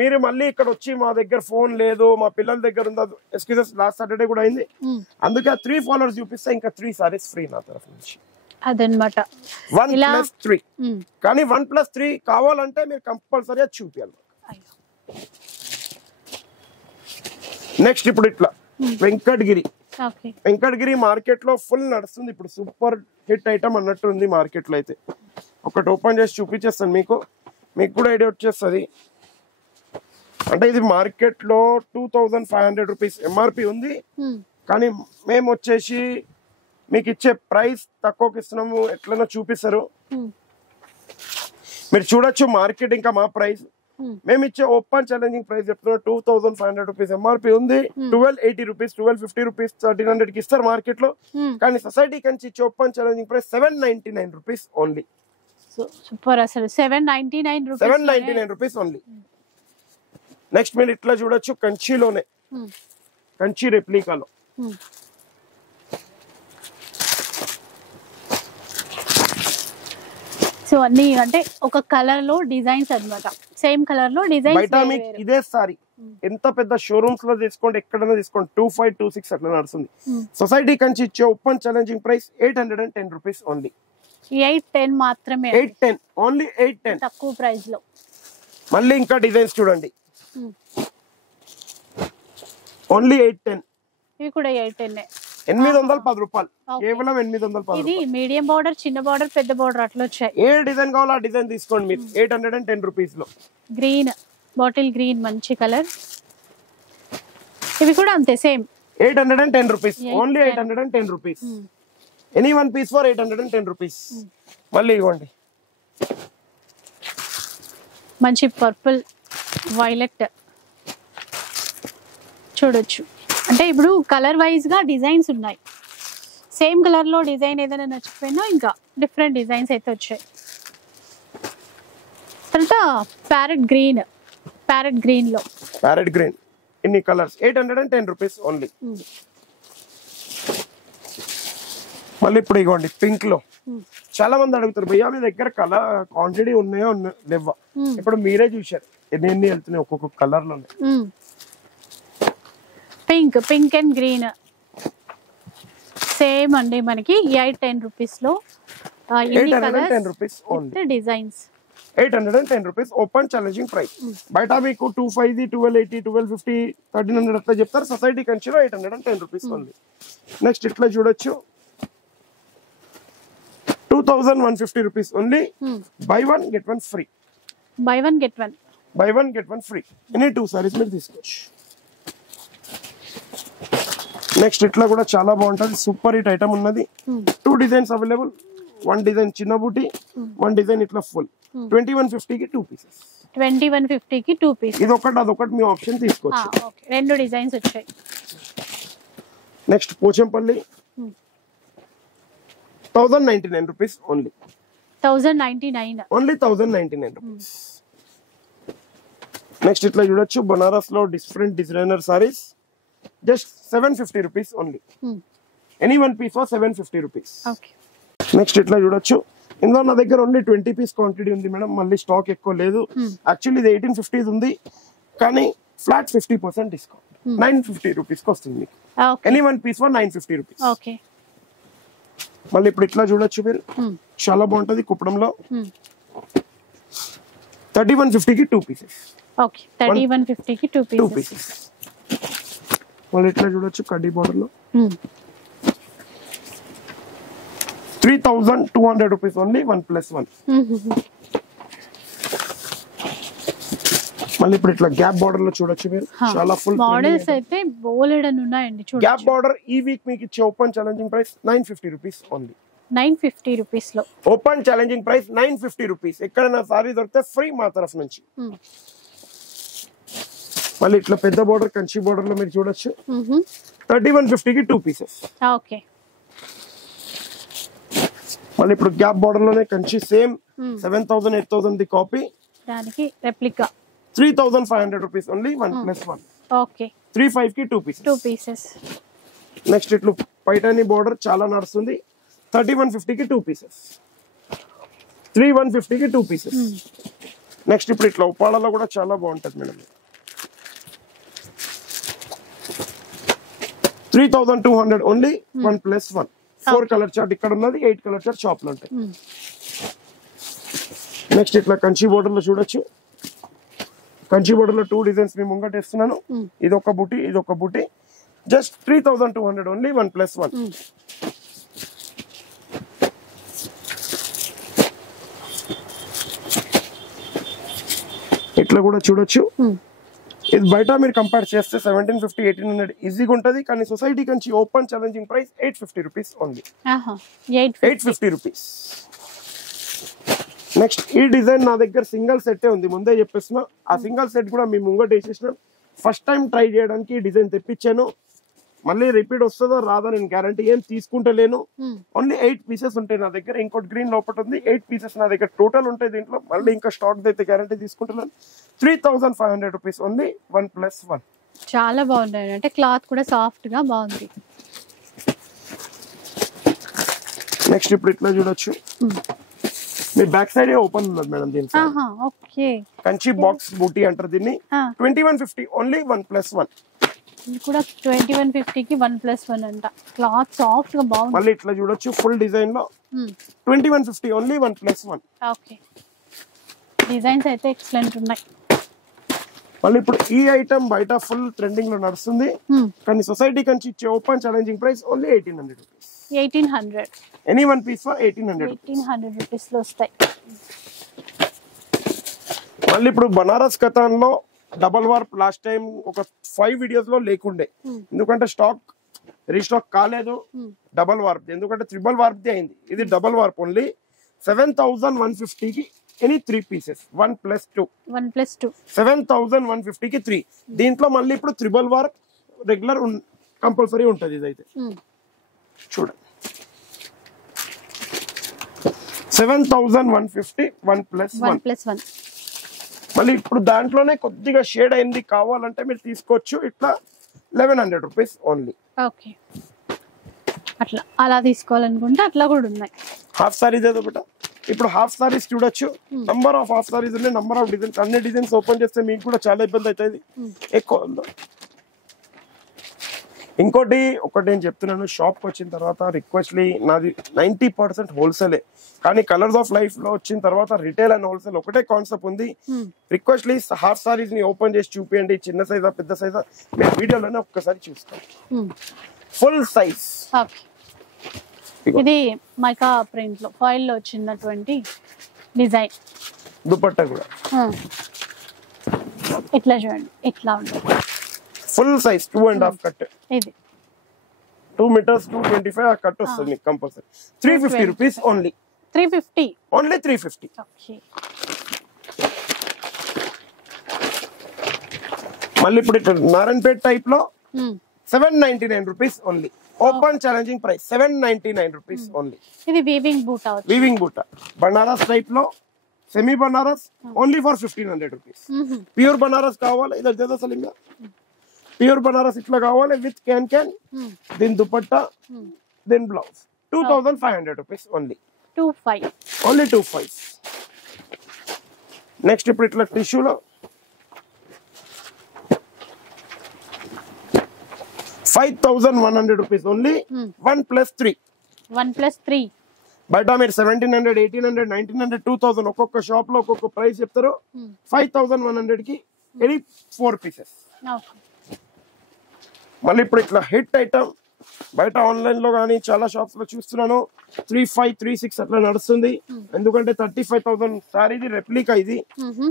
మీరు మళ్ళీ ఇక్కడ వచ్చి మా దగ్గర ఫోన్ లేదు, మా పిల్లల దగ్గర ఉందా, ఎక్స్క్యూజెస్ లాస్ట్ సాటర్డే కూడా అయింది, అందుకే 3 ఫాలోవర్స్ చూపిస్తే ఇంకా 3 సారీస్ ఫ్రీ నా తరఫు నుంచి. అదనమాట 1+3. కానీ 1+3 కావాలంటే మీరు కంపల్సరీ అది చూపించాలి. నెక్స్ట్ ఇప్పుడు ఇట్లా వెంకటగిరి మార్కెట్ లో ఫుల్ నడుస్తుంది ఇప్పుడు, సూపర్ హిట్ ఐటమ్ అన్నట్టు ఉంది మార్కెట్ లో. అయితే ఒకటి ఓపెన్ చేసి చూపించేస్తాను మీకు కూడా ఐడియా వచ్చేస్తుంది. అంటే ఇది మార్కెట్ లో 2,500 రూపీస్ ఎంఆర్పి ఉంది, కానీ మేము వచ్చేసి మీకు ఇచ్చే ప్రైస్ తక్కువకి ఇస్తున్నాము. ఎట్లైనా చూపిస్తారు మీరు చూడొచ్చు. మార్కెట్ ఇంకా మా ప్రైస్ మేము ఇచ్చే ఓపెన్ ఛాలెంజింగ్ ప్రైస్ చెప్తున్నా 2,500 రూపీస్ ఎంఆర్పి ఉంది. 1,280 రూపీస్ 1,250 రూపీస్ 1,300 కి ఇస్తారు మార్కెట్ లో, కానీ సొసైటీ కంచి ఇచ్చే open challenging price 799 rupees only. Super అసలు 799 రూపీస్ ఓన్లీ. నెక్స్ట్ మీరు ఇట్లా చూడొచ్చు కంచిలోనే, కంచి రెప్లికాలో సో అన్ని అంటే ఒక కలర్ లో డిజైన్స్ అన్నమాట, సేమ్ కలర్ లో డిజైన్స్. బయట మీకు ఇదే సారీ ఎంత పెద్ద షోరూమ్స్ లో తీసుకోండి, ఎక్కడైనా తీసుకోండి 2,526 అట్లా నడుస్తుంది. సొసైటీ కంచి ఇచ్చే open challenging price 810 rupees only. 810 మాత్రమే, 810 ఓన్లీ, 810 తక్కువ ప్రైస్ లో. మళ్ళీ ఇంకా డిజైన్స్ చూడండి, ఓన్లీ 810. ఇవి కూడా 810. 810 రూపాయలు, కేవలం 810. ఇది మీడియం బార్డర్, చిన్న బార్డర్, పెద్ద బార్డర్ అట్లా వచ్చాయి. ఏ డిజైన్ కావాలో ఆ డిజైన్ తీసుకోండి మీరు. 810 రూపీస్ లో గ్రీన్, బాటిల్ గ్రీన్ మంచి కలర్. ఇవి కూడా అంతే same 810 rupees only. 810 rupees. Any one piece for 810 rupees. మళ్ళీ ఇవ్వండి మంచి పర్పుల్ వైలెట్ చూడొచ్చు. అంటే ఇప్పుడు కలర్ వైజ్ గా డిజైన్స్ ఉన్నాయి, సేమ్ కలర్ లో డిజైన్ ఏదైనా నచ్చిపోయినా ఇంకా డిఫరెంట్ డిజైన్స్ అయితే వచ్చాయి. తర్వాత ప్యారెట్ గ్రీన్ లో ప్యారెట్ గ్రీన్ ఇన్ని కలర్స్ 810 రూపీస్ ఓన్లీ. మళ్ళీ ఇప్పుడు ఇవ్వండి పింక్ లో. చాలా మంది అడుగుతారు భయ్యా మీ దగ్గర కలర్ క్వాంటిటీ ఉన్నాయో లేవా. ఇప్పుడు మీరే చూసారు ఎన్ని వెళ్తున్నాయి ఒక్కొక్క కలర్ లోనే. పింక్ అండ్ గ్రీన్ సేమ్ అండి మనకి 810 రూపీస్ లో. 810 rupees only designs. 810 rupees open challenging price. బయట మీకు 2,500, 1,280, 1,250, 1,300 అట్లా చెప్తారు. సొసైటీ కంచిలో 810 రూపీస్ ఓన్లీ. నెక్స్ట్ ఇట్లా చూడొచ్చు 2,150 rupees only. By one get one free. By one get one free. Any 2 saris మీరు తీసుకోవచ్చు. నెక్స్ట్ ఇట్లా కూడా చాలా బాగుంటది, సూపర్ హిట్ ఐటమ్ ఉన్నది. 2 డిజైన్స్ అవైలబుల్. 1 డిజైన్ చిన్న బూటీ, 1 డిజైన్ ఇట్లా ఫుల్. 2150 కి 2 పీసెస్. 2150 కి 2 పీసెస్. ఇది ఒకటి అదొకటి మీ ఆప్షన్ తీసుకోవచ్చు. ఓకే, 2 డిజైన్స్ వచ్చాయి. Next Pochampally 1,099 rupees only. 1,099 only 1,099 rupees. Next ఇట్లా చూడొచ్చు బనారస్ లో different designer saris just 750 rupees only. Any one piece for 750 rupees. Next ఇట్లా చూడొచ్చు, ఇందులో నా దగ్గర ఓన్లీ 20 పీస్ క్వాంటిటీ ఉంది మేడం, మళ్ళీ స్టాక్ ఎక్కువ లేదు. యాక్చువల్లీ ఇది 1850 ఉంది, కానీ ఫ్లాట్ 50% డిస్కౌంట్ 950 రూపీస్ కి వస్తుంది మీకు. Any one piece for 950 rupees. మళ్ళీ ఇప్పుడు ఇట్లా చూడొచ్చు మీరు, చాలా బాగుంటది కుప్పడంలో. 3150 కి 2 పీసెస్. 3150 కి 2 పీసెస్. మళ్ళీ ఇట్లా చూడొచ్చు కడ్డీ బోర్డర్ లో 3,200 రూపీస్ ఓన్లీ 1+1. మళ్ళీ ఇప్పుడు ఇట్లా గ్యాప్ బార్డర్ లో చూడొచ్చు మీరు, చాలా ఫుల్ మోడల్స్ అయితే బోలెడ్ అని ఉన్నాయండి చూడండి. గ్యాప్ బార్డర్ ఈ వీక్ మీకు ఇచ్చే open challenging price 950 rupees only. 950 rupees లో ఓపెన్ ఛాలెంజింగ్ ప్రైస్ 950 రూపీస్. ఎక్కడైనా సారీ దొరికితే ఫ్రీ మా తరఫు నుంచి. మళ్ళీ ఇట్లా పెద్ద బార్డర్ కంచి బార్డర్ లో మీరు చూడొచ్చు 3150 కి 2 పీసెస్. ఓకే. మళ్ళీ ఇప్పుడు గ్యాప్ బార్డర్ లోనే కంచి సేమ్ 7000 8000 ది కాపీ, దానికి రెప్లికా 3500 రూపీస్ ఓన్లీ 1+1. ఓకే. 35 కి 2 పీసెస్. 2 పీసెస్. నెక్స్ట్ ఇట్లు పైటాని బార్డర్ చాలా నడుస్తుంది 3150 కి 2 పీసెస్, 3150 కి 2 పీసెస్. నెక్స్ట్ ఇప్పుడు ఇట్లా ఉప్పాడలో కూడా చాలా బాగుంటది మేడం. 3200 ఓన్లీ 1+1. 4 కలర్ చార్ట్ ఇక్కడ ఉన్నది, 8 కలర్ చార్ట్ షాప్ లో ఉంటాయి. నెక్స్ట్ ఇట్లా కంచి బోర్డర్ లో చూడొచ్చు. కంచి బోర్డర్ లో 2 డిజైన్స్ మేము ముంగట ఇస్తున్నాను. ఇది ఒక బుటీ, ఇది ఒక బుటీ. Just 3200 only 1+1. ఇట్లా కూడా చూడొచ్చు. ఇది బయట మీరు కంపేర్ చేస్తే 1750 1800 ఈజీగా ఉంటది, కానీ society Kanchi open challenging price 850 rupees only. 850 rupees. Next ఈ డిజైన్ నా దగ్గర సింగిల్ సెట్ ఉంది, ముందే చెప్పేస్తున్నా. ఆ సింగిల్ సెట్ కూడా మీ ముంగట వేసేసిన. ఫస్ట్ టైం ట్రై చేయడానికి ఈ డిజైన్ తెప్పించాను. మళ్ళీ రిపీట్ వస్తుందో రాదో నేను గ్యారంటీ ఏం తీసుకుంటలేను. ఓన్లీ 8 పీసెస్ ఉంటాయి నా దగ్గర. ఇంకోటి గ్రీన్ లోపల ఉంది, 8 పీసెస్ నా దగ్గర టోటల్ ఉంటాయి దీంట్లో. మళ్ళీ ఇంకా స్టాక్ అయితే గ్యారంటీ తీసుకుంటున్నాను. 3500 రూపీస్ ఓన్లీ 1+1. చాలా బాగుంది అంటే క్లాత్ కూడా సాఫ్ట్ గా బాగుంది. నెక్స్ట్ ఇప్పుడు ఇట్లా చూడొచ్చు. మీ బ్యాక్ సైడ్ ఓపెన్ ఉన్నది మేడం దీనికి. ఓకే. కంచి బాక్స్ బూటీ అంటారు దీన్ని. 2150 ఓన్లీ 1+1. ఇది కూడా 2150 కి 1+1 అంట. క్లాత్ సాఫ్ట్ గా బాగుంది. మళ్ళీ ఇట్లా చూడొచ్చు ఫుల్ డిజైన్ లో 2150 ఓన్లీ 1+1. ఓకే. డిజైన్స్ అయితే ఎక్సలెంట్ ఉన్నాయి. మళ్ళీ ఇప్పుడు ఈ ఐటమ్ బయట ఫుల్ ట్రెండింగ్ లో నడుస్తుంది, కానీ సొసైటీ కంచి ఇచ్చే open challenging price only 1800 rupees. 1800. Any one piece for 1800 rupees లో వస్తాయి. మళ్ళీ ఇప్పుడు బనారస్ కథాన్ లో డబల్ వార్ప్ లాస్ట్ టైం ఒక 5 వీడియోస్ లో లేకుండే, ఎందుకంటే స్టాక్ రీస్టాక్ కాలేదు డబల్ వార్ప్, ఎందుకంటే ట్రిపుల్ వార్ప్ ది అయింది. ఇది డబల్ వార్ప్ ఓన్లీ 7150 కి ఎనీ 3 పీసెస్ 1+2. 7150 కి 3. దీంట్లో మళ్ళీ ఇప్పుడు ట్రిపుల్ వార్ప్ రెగ్యులర్ కంపల్సరీ ఉంటది. ఇదైతే చూడండి 7150 1+1. మళ్ళీ ఇప్పుడు దాంట్లోనే కొద్దిగా షేడ్ అయింది కావాలంటే మీరు తీసుకోవచ్చు. ఇట్లా 1100 రూపీస్ ఓన్లీ. ఓకే. అట్లా అలా తీసుకోవాలనుకుంటే అట్లా కూడా ఉన్నాయి. హాఫ్ సారీస్ ఏదో ఒకట. ఇప్పుడు హాఫ్ సారీస్ చూడొచ్చు. నంబర్ ఆఫ్ హాఫ్ సారీస్ ఉన్నాయి, నంబర్ ఆఫ్ డిజైన్స్. అన్ని డిజైన్స్ ఓపెన్ చేస్తే మీకు కూడా చాలా ఇబ్బంది అవుతుంది, ఎక్కువ ఉందో. ఇంకోటి ఒకటి నేను చెప్తున్నాను, షాప్కి వచ్చిన తర్వాత రిక్వెస్ట్లీ నాది 90% హోల్సేలే, కానీ కలర్స్ ఆఫ్ లైఫ్ లో వచ్చిన తర్వాత రిటైల్ అండ్ హోల్సేల్ ఒకటే కాన్సెప్ట్ ఉంది. రిక్వెస్ట్లీ హాఫ్ సారీస్ ని ఓపెన్ చేసి చూపియండి, చిన్న సైజా పెద్ద సైజా మీరు వీడియోలోనే ఒక్కసారి చూసుకోండి. Full size. ఇది మైకా ప్రింట్ లో ఫాయిల్ లో వచ్చినటువంటి డిజైన్. దుపట్టా కూడా ఇట్లా చూడండి, ఇట్లా ఉంటుంది. Full size 2.5 cut. ఇది 2 meters 225 ఆ కట్ వస్తుంది మీకు compulsory. 350 rupees only. 350 only 350. Okay. మళ్ళీ ఇప్పుడు ఇక్కడ నారాయణపేట టైప్ లో 799 rupees only. Open challenging price 799 rupees only. ఇది వీవింగ్ బూటా. వీవింగ్ బూటా బనారస్ టైప్ లో semi Banaras only for 1500 rupees. Pure Banaras కావాలి ఇదర్ జదా సలీంగా. ప్యూర్ బనారస్ ఇట్లా కావాలి విత్ క్యాన్ దీని దుపట్టా దీని blouse 2500 rupees only. 25 only 25. Next ఇప్పుడు ఇట్లా టిష్యూలో 5100 రూపీస్ ఓన్లీ. 1+3. 1+3. బయట మీరు 1700 1800 1900 2000 ఒక్కొక్క షాప్ లో ఒక్కొక్క ప్రైస్ చెప్తారు. 5100 కి ఎనీ 4 పీసెస్. మళ్ళీ ఇప్పుడు ఇట్లా హిట్ ఐటమ్ బయట ఆన్లైన్ లో కానీ చాలా షాప్స్ లో చూస్తున్నాను 3500 3600 అట్లా నడుస్తుంది. ఎందుకంటే 35,000 సారీది రెప్లికా ఇది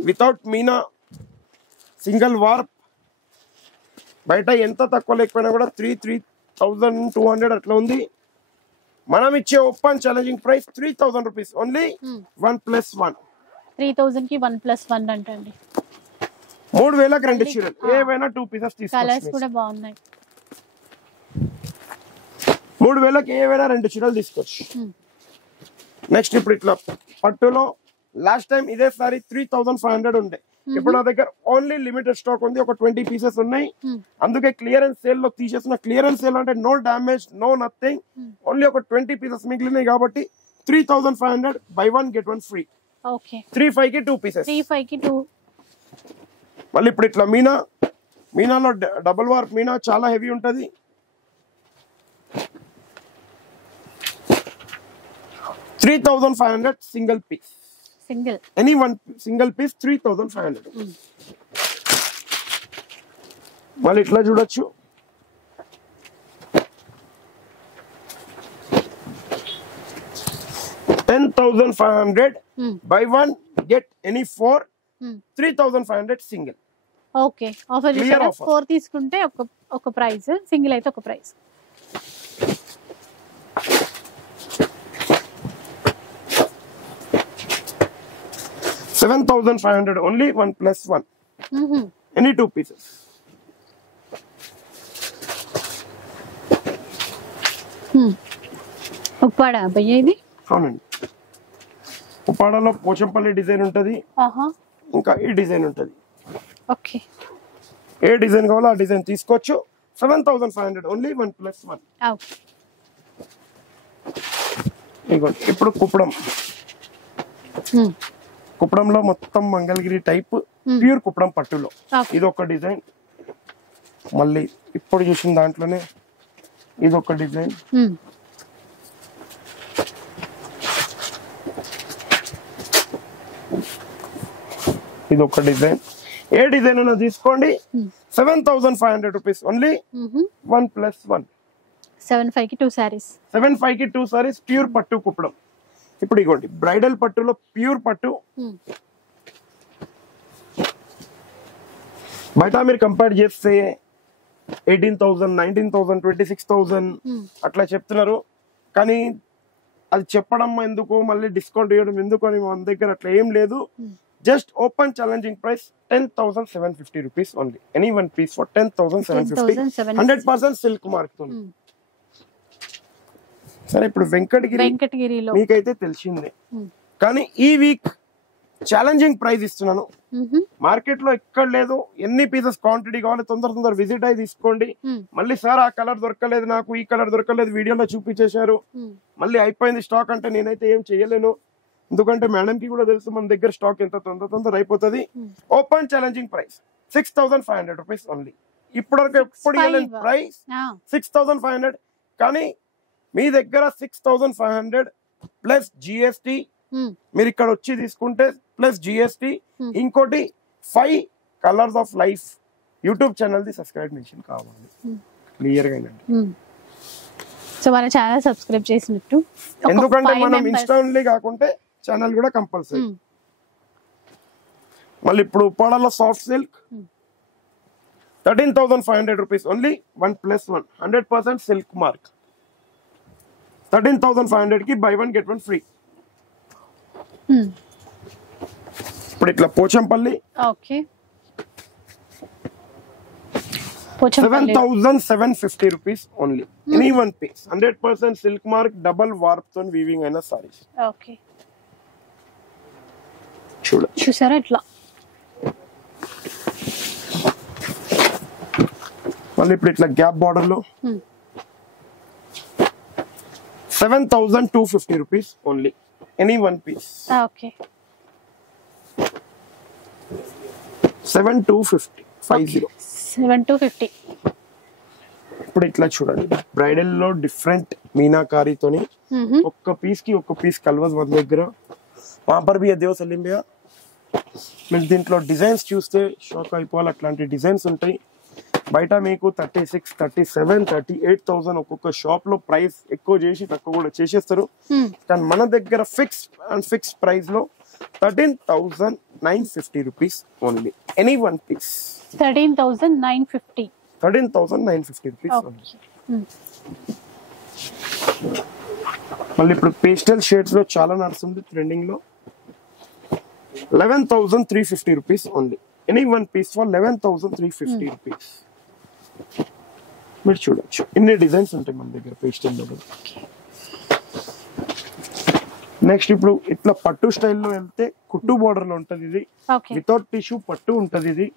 వితౌట్ మీనా సింగిల్ వార్ప్ బయట ఎంత తక్కువ లేకపోయినా కూడా 3,200 అట్లా ఉంది. మనం ఇచ్చే open challenging price 3,000 rupees only 1+1. 3,000 కి 1+1 అంటండి. 3,000కి 2 చీరలు ఏవైనా 2 పీసెస్ కలర్స్ తీసుకోవచ్చు. కూడా బాగున్నాయి. 3,000కి ఏవైనా 2 చీరలు తీసుకోవచ్చు. నెక్స్ట్ ఇప్పుడు ఇట్లా పట్టులో లాస్ట్ టైం ఇదే సారీ 3,500 ఉండే. ఇప్పుడు నా దగ్గర ఓన్లీ లిమిటెడ్ స్టాక్ ఉంది. ఒక 20 పీసెస్ ఉన్నాయి. అందుకే క్లియరెన్స్ సేల్ లో తీసేసిన. క్లియరెన్స్ సేల్ అంటే no damage no nothing. Only ఒక 20 పీసెస్ మిగిలినాయి కాబట్టి 3,500 బై 1 get 1 ఫ్రీ. ఓకే 3,500 కి 2 పీసెస్. 3,500 కి 2. మళ్ళీ ఇప్పుడు ఇట్లా మీనాలో డబుల్ వార్ప్ మీనా చాలా హెవీ ఉంటది. $3,500 single piece. Single any one single piece 3,500. మళ్ళీ ఇట్లా చూడొచ్చు. $10,500 buy 1 get any 4. 3,500 single. Okay offer Clear చేశారా? offer. 4 తీసుకుంటే ఒక ప్రైస్, సింగిల్ అయితే ఒక price. $7,500 only 1+1. Any 2 pieces. Uppada భయ్య ఇది? అవునండి. ఉప్పాడలో పోచంపల్లి డిజైన్ ఉంటది. ఆహా ఇంకా ఈ డిజైన్ ఉంటది. ఓకే ఏ డిజైన్ కావాలో ఆ డిజైన్ తీసుకోవచ్చు. 7,500 ఓన్లీ 1+1. ఓకే ఇదిగోండి ఇప్పుడు కుప్పడంలో మొత్తం మంగళగిరి టైప్ ప్యూర్ కుప్పడం పట్టులో ఇది ఒక డిజైన్. మళ్ళీ ఇప్పుడు చూసిన దాంట్లోనే ఇది ఒక డిజైన్. ఇది ఒక డిజైన్. ఏ డిజైన్ అయినా తీసుకోండి. 7,500 రూపీస్ ఓన్లీ 1+1. 7,500 కి 2 సారీస్. 7,500 కి 2 సారీస్ ప్యూర్ పట్టు కుప్పడం. ఇప్పుడు ఇగోండి బ్రైడల్ పట్టులో ప్యూర్ పట్టు. బయట మీరు కంపేర్ చేస్తే 18,000 19,000 26,000 అట్లా చెప్తున్నారు. కానీ అది చెప్పడం ఎందుకు, మళ్ళీ డిస్కౌంట్ ఇవ్వడం ఎందుకు అని మన దగ్గర అట్లా ఏం లేదు. Just open challenging price 10,750 rupees only. Any one piece for 10,750. 100% silk mark. సరే ఇప్పుడు వెంకటగిరిలో మీకైతే తెలిసిందే. కానీ ఈ వీక్ ఛాలెంజింగ్ ప్రైస్ ఇస్తున్నాను. మార్కెట్ లో ఎక్కడ లేదు. ఎన్ని పీసెస్ క్వాంటిటీ కావాలి తొందర విజిట్ అయి తీసుకోండి. మళ్ళీ సార్ ఆ కలర్ దొరకలేదు, నాకు ఈ కలర్ దొరకలేదు, వీడియోలో చూపించేశారు, మళ్ళీ అయిపోయింది స్టాక్ అంటే నేనైతే ఏం చేయలేను. ఎందుకంటే మేడం కి కూడా తెలుసు మన దగ్గర స్టాక్ ఎంత తొందర అయిపోతుంది. Open challenging price 6,500 rupees only. ఇప్పటివరకు ఎప్పుడు ప్రైస్ 6,500. కానీ మీ దగ్గర 6,500 ప్లస్ జిఎస్టి మీరు ఇక్కడ వచ్చి తీసుకుంటే ప్లస్ జిఎస్టి. ఇంకోటి 5 colours of life YouTube channel ది సబ్స్క్రైబ్ మెన్షన్ కావాలి క్లియర్ గా. సో మన ఛానల్ సబ్స్క్రైబ్ చేసినట్టు. ఎందుకంటే మనం ఇన్స్టా ఓన్లీ కాకుంటే ఛానల్ కూడా కంపల్సరీ. మళ్ళీ ఇప్పుడు ఉప్పాడలో soft silk 13,500 rupees only 1+1. 100% silk mark. 13,500 కి బై 1 get 1 ఫ్రీ. ఇప్పుడు ఇట్లా Pochampally 7,750 rupees only. Any one piece 100% silk mark double warp తో వీవింగ్ అయిన సారీస్. ఓకే చూసారా ఇట్లా. మళ్ళీ ఇప్పుడు ఇట్లా గ్యాప్ బార్డర్ లో 7,250 rupees only. Any one piece. Okay 7,250. 7,250. ఇప్పుడు ఇట్లా చూడండి బ్రైడల్ లో డిఫరెంట్ మీనాకారీతోని ఒక్క పీస్ కి ఒక్క పీస్ కల్వస్ మన దగ్గర. వాపర్ బి దేవ్ సలీం భయ్యా మీరు దీంట్లో డిజైన్స్ చూస్తే షాక్ అయిపోవాలి. అట్లాంటి డిజైన్స్ ఉంటాయి. బయట మీకు 36, 37, 38,000 ఒక్కొక్క షాప్ లో ప్రైస్ ఎక్కువ చేసి తక్కువ కూడా చేసేస్తారు. కానీ మన దగ్గర ఫిక్స్ ప్రైస్ లో 13,000 13,950 rupees only. Any one piece. 13,950. 13,950 rupees only. Okay. మళ్ళీ ఇప్పుడు పేస్టల్ షేడ్స్ లో చాలా నడుస్తుంది ట్రెండింగ్ లో. 11,350 rupees only. Any one piece for 11,350 rupees. మీరు చూడొచ్చు ఇన్ని డిజైన్స్ ఉంటాయి మన దగ్గర పేస్టల్ లో. నెక్స్ట్ ఇప్పుడు ఇట్లా పట్టు స్టైల్లో వెళ్తే కుట్టు బోర్డర్ లో ఉంటది ఇది. Okay. వితౌట్ టిష్యూ పట్టు ఉంటది ఇది.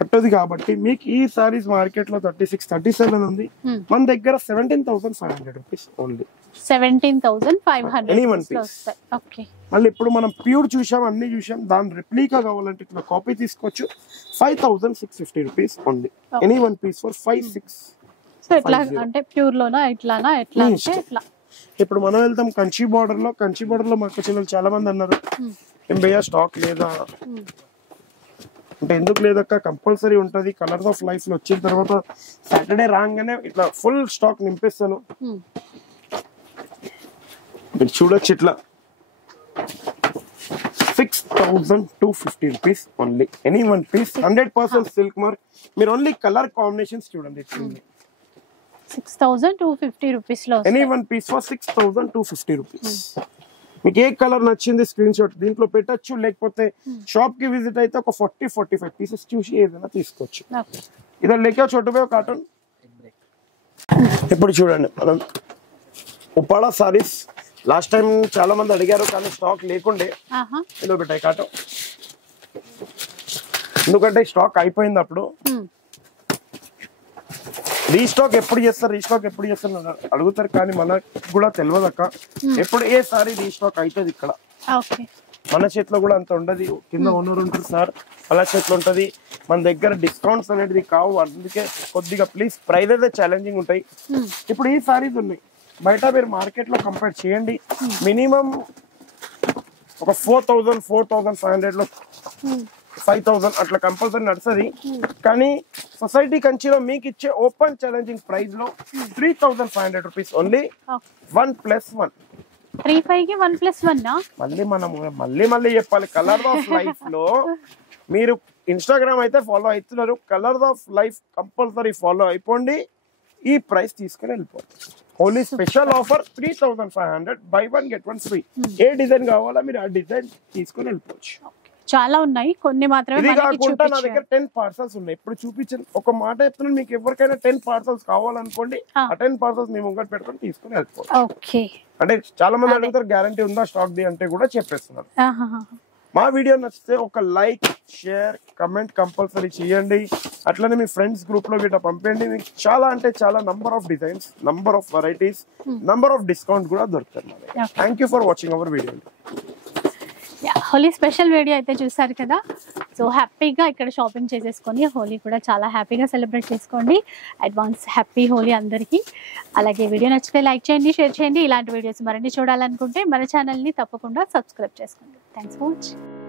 పట్టుది కాబట్టి మీకు ఈ సారీస్ మార్కెట్ లో 36, 37 ఉంది. మన దగ్గర 17,500 rupees only. 17,500. Any one piece. Okay. మళ్ళీ ఇప్పుడు మనం ప్యూర్ చూసాం, అన్ని చూసాం. దాని రెప్లికా కావాలంటే ఇట్లా కాపీ తీసుకోవచ్చు. 5,650 rupees only. Any one piece for 5,6. So ఎట్లా అంటే ప్యూర్ లోనా ఇట్లానా ఎట్లా అంటే ఇట్లా. ఇప్పుడు మనం వెళ్తాం కంచి బార్డర్ లో. కంచి బార్డర్ లో మా అక్క చెల్లెలు చాలా మంది అన్నారు ఎంబయ్య స్టాక్ లేదా అంటే, ఎందుకు లేదక్క కంపల్సరీ ఉంటది. కలర్స్ ఆఫ్ లైఫ్ లో వచ్చిన తర్వాత సాటర్డే రాగానే ఇట్లా ఫుల్ స్టాక్ నింపేస్తాను. మీరు చూడొచ్చు ఇట్లా 6,250 rupees only. Any one piece 100% silk mark. మీరు ఓన్లీ కలర్ కాంబినేషన్స్ చూడండి. 6,250 rupees లో. Any one piece for 6,250 rupees. మీకు ఏ కలర్ నచ్చింది స్క్రీన్ షాట్ దీంట్లో పెట్టచ్చు. లేకపోతే షాప్ కి విజిట్ అయితే ఒక 40-45 పీసెస్ చూసి ఏదైనా తీసుకోవచ్చు. ఇదా లేక చోటు కాటన్. ఇప్పుడు చూడండి మనం ఉప్పాడ సారీస్ లాస్ట్ టైం చాలా మంది అడిగారు కానీ స్టాక్ లేకుండే ఇదో పెట్టాయి కాటన్. ఎందుకంటే స్టాక్ అయిపోయింది అప్పుడు. రీస్టాక్ ఎప్పుడు చేస్తారు అడుగుతారు కానీ మనకు కూడా తెలియదు అక్క. ఎప్పుడు ఏ సారీ రీస్టాక్ అవుతుంది ఇక్కడ. మన చేతిలో కూడా అంత ఉండదు. కింద ఓనర్ ఉంటారు సార్, వాళ్ళ చేతిలో ఉంటది. మన దగ్గర డిస్కౌంట్స్ అనేది కావు. అందుకే కొద్దిగా ప్లీజ్ ప్రైస్ అయితే ఛాలెంజింగ్ ఉంటాయి. ఇప్పుడు ఈ సారీస్ ఉన్నాయి బయట మీరు మార్కెట్ లో కంపేర్ చేయండి. మినిమం ఒక 4,000, 4,500 లో 5,000 అట్లా కంపల్సరీ నడుస్తుంది. కానీ సొసైటీ కంచిలో మీకు ఇచ్చే ఓపెన్ ఛాలెంజింగ్ ప్రైస్ లో 3,500 rupees ఓన్లీ. 1+1. 3,500 కి 1+1. మళ్ళీ చెప్పాలి. కలర్ ఆఫ్ లైఫ్ లో మీరు ఇన్స్టాగ్రామ్ అయితే ఫాలో అవుతున్నారు. Colour of life compulsory follow అయిపోండి. ఈ ప్రైస్ తీసుకుని వెళ్ళిపోండి. Only special offer 3,500. By 1 get 1 free. A design కావాలా మీరు ఆ డిజైన్ తీసుకుని వెళ్ళిపోవచ్చు. చాలా ఉన్నాయి, కొన్ని మాత్రమే. ఇది కాకుండా నా దగ్గర 10 పార్సల్స్ ఉన్నాయి. ఇప్పుడు చూపించాను ఒక మాట చెప్తున్నాను. మీకు ఎవరికైనా 10 పార్సల్స్ కావాలనుకోండి, ఆ 10 పార్సల్స్ మేము ముంగట పెట్టుకొని తీసుకుని వెళ్ళిపోవచ్చు. ఓకే. అంటే చాలా మంది అడుగుతారు గ్యారంటీ ఉందా స్టాక్ ది అంటే కూడా చెప్పేస్తున్నారు. మా వీడియో నచ్చితే ఒక లైక్, షేర్, కమెంట్ కంపల్సరీ చేయండి. అట్లనే మీ ఫ్రెండ్స్ గ్రూప్ లో గిట్లా పంపండి. మీకు చాలా అంటే చాలా number of designs, number of varieties, number of discount కూడా దొరుకుతుంది. Thank you for watching our video. Holi special video అయితే చూసారు కదా. సో హ్యాపీగా ఇక్కడ షాపింగ్ చేసేసుకొని హోలీ కూడా చాలా హ్యాపీగా సెలబ్రేట్ చేసుకోండి. అడ్వాన్స్ హ్యాపీ హోలీ అందరికీ. అలాగే వీడియో నచ్చితే లైక్ చేయండి, షేర్ చేయండి. ఇలాంటి వీడియోస్ మరిన్ని చూడాలనుకుంటే మన ఛానల్ని తప్పకుండా సబ్స్క్రైబ్ చేసుకోండి. Thanks for watching.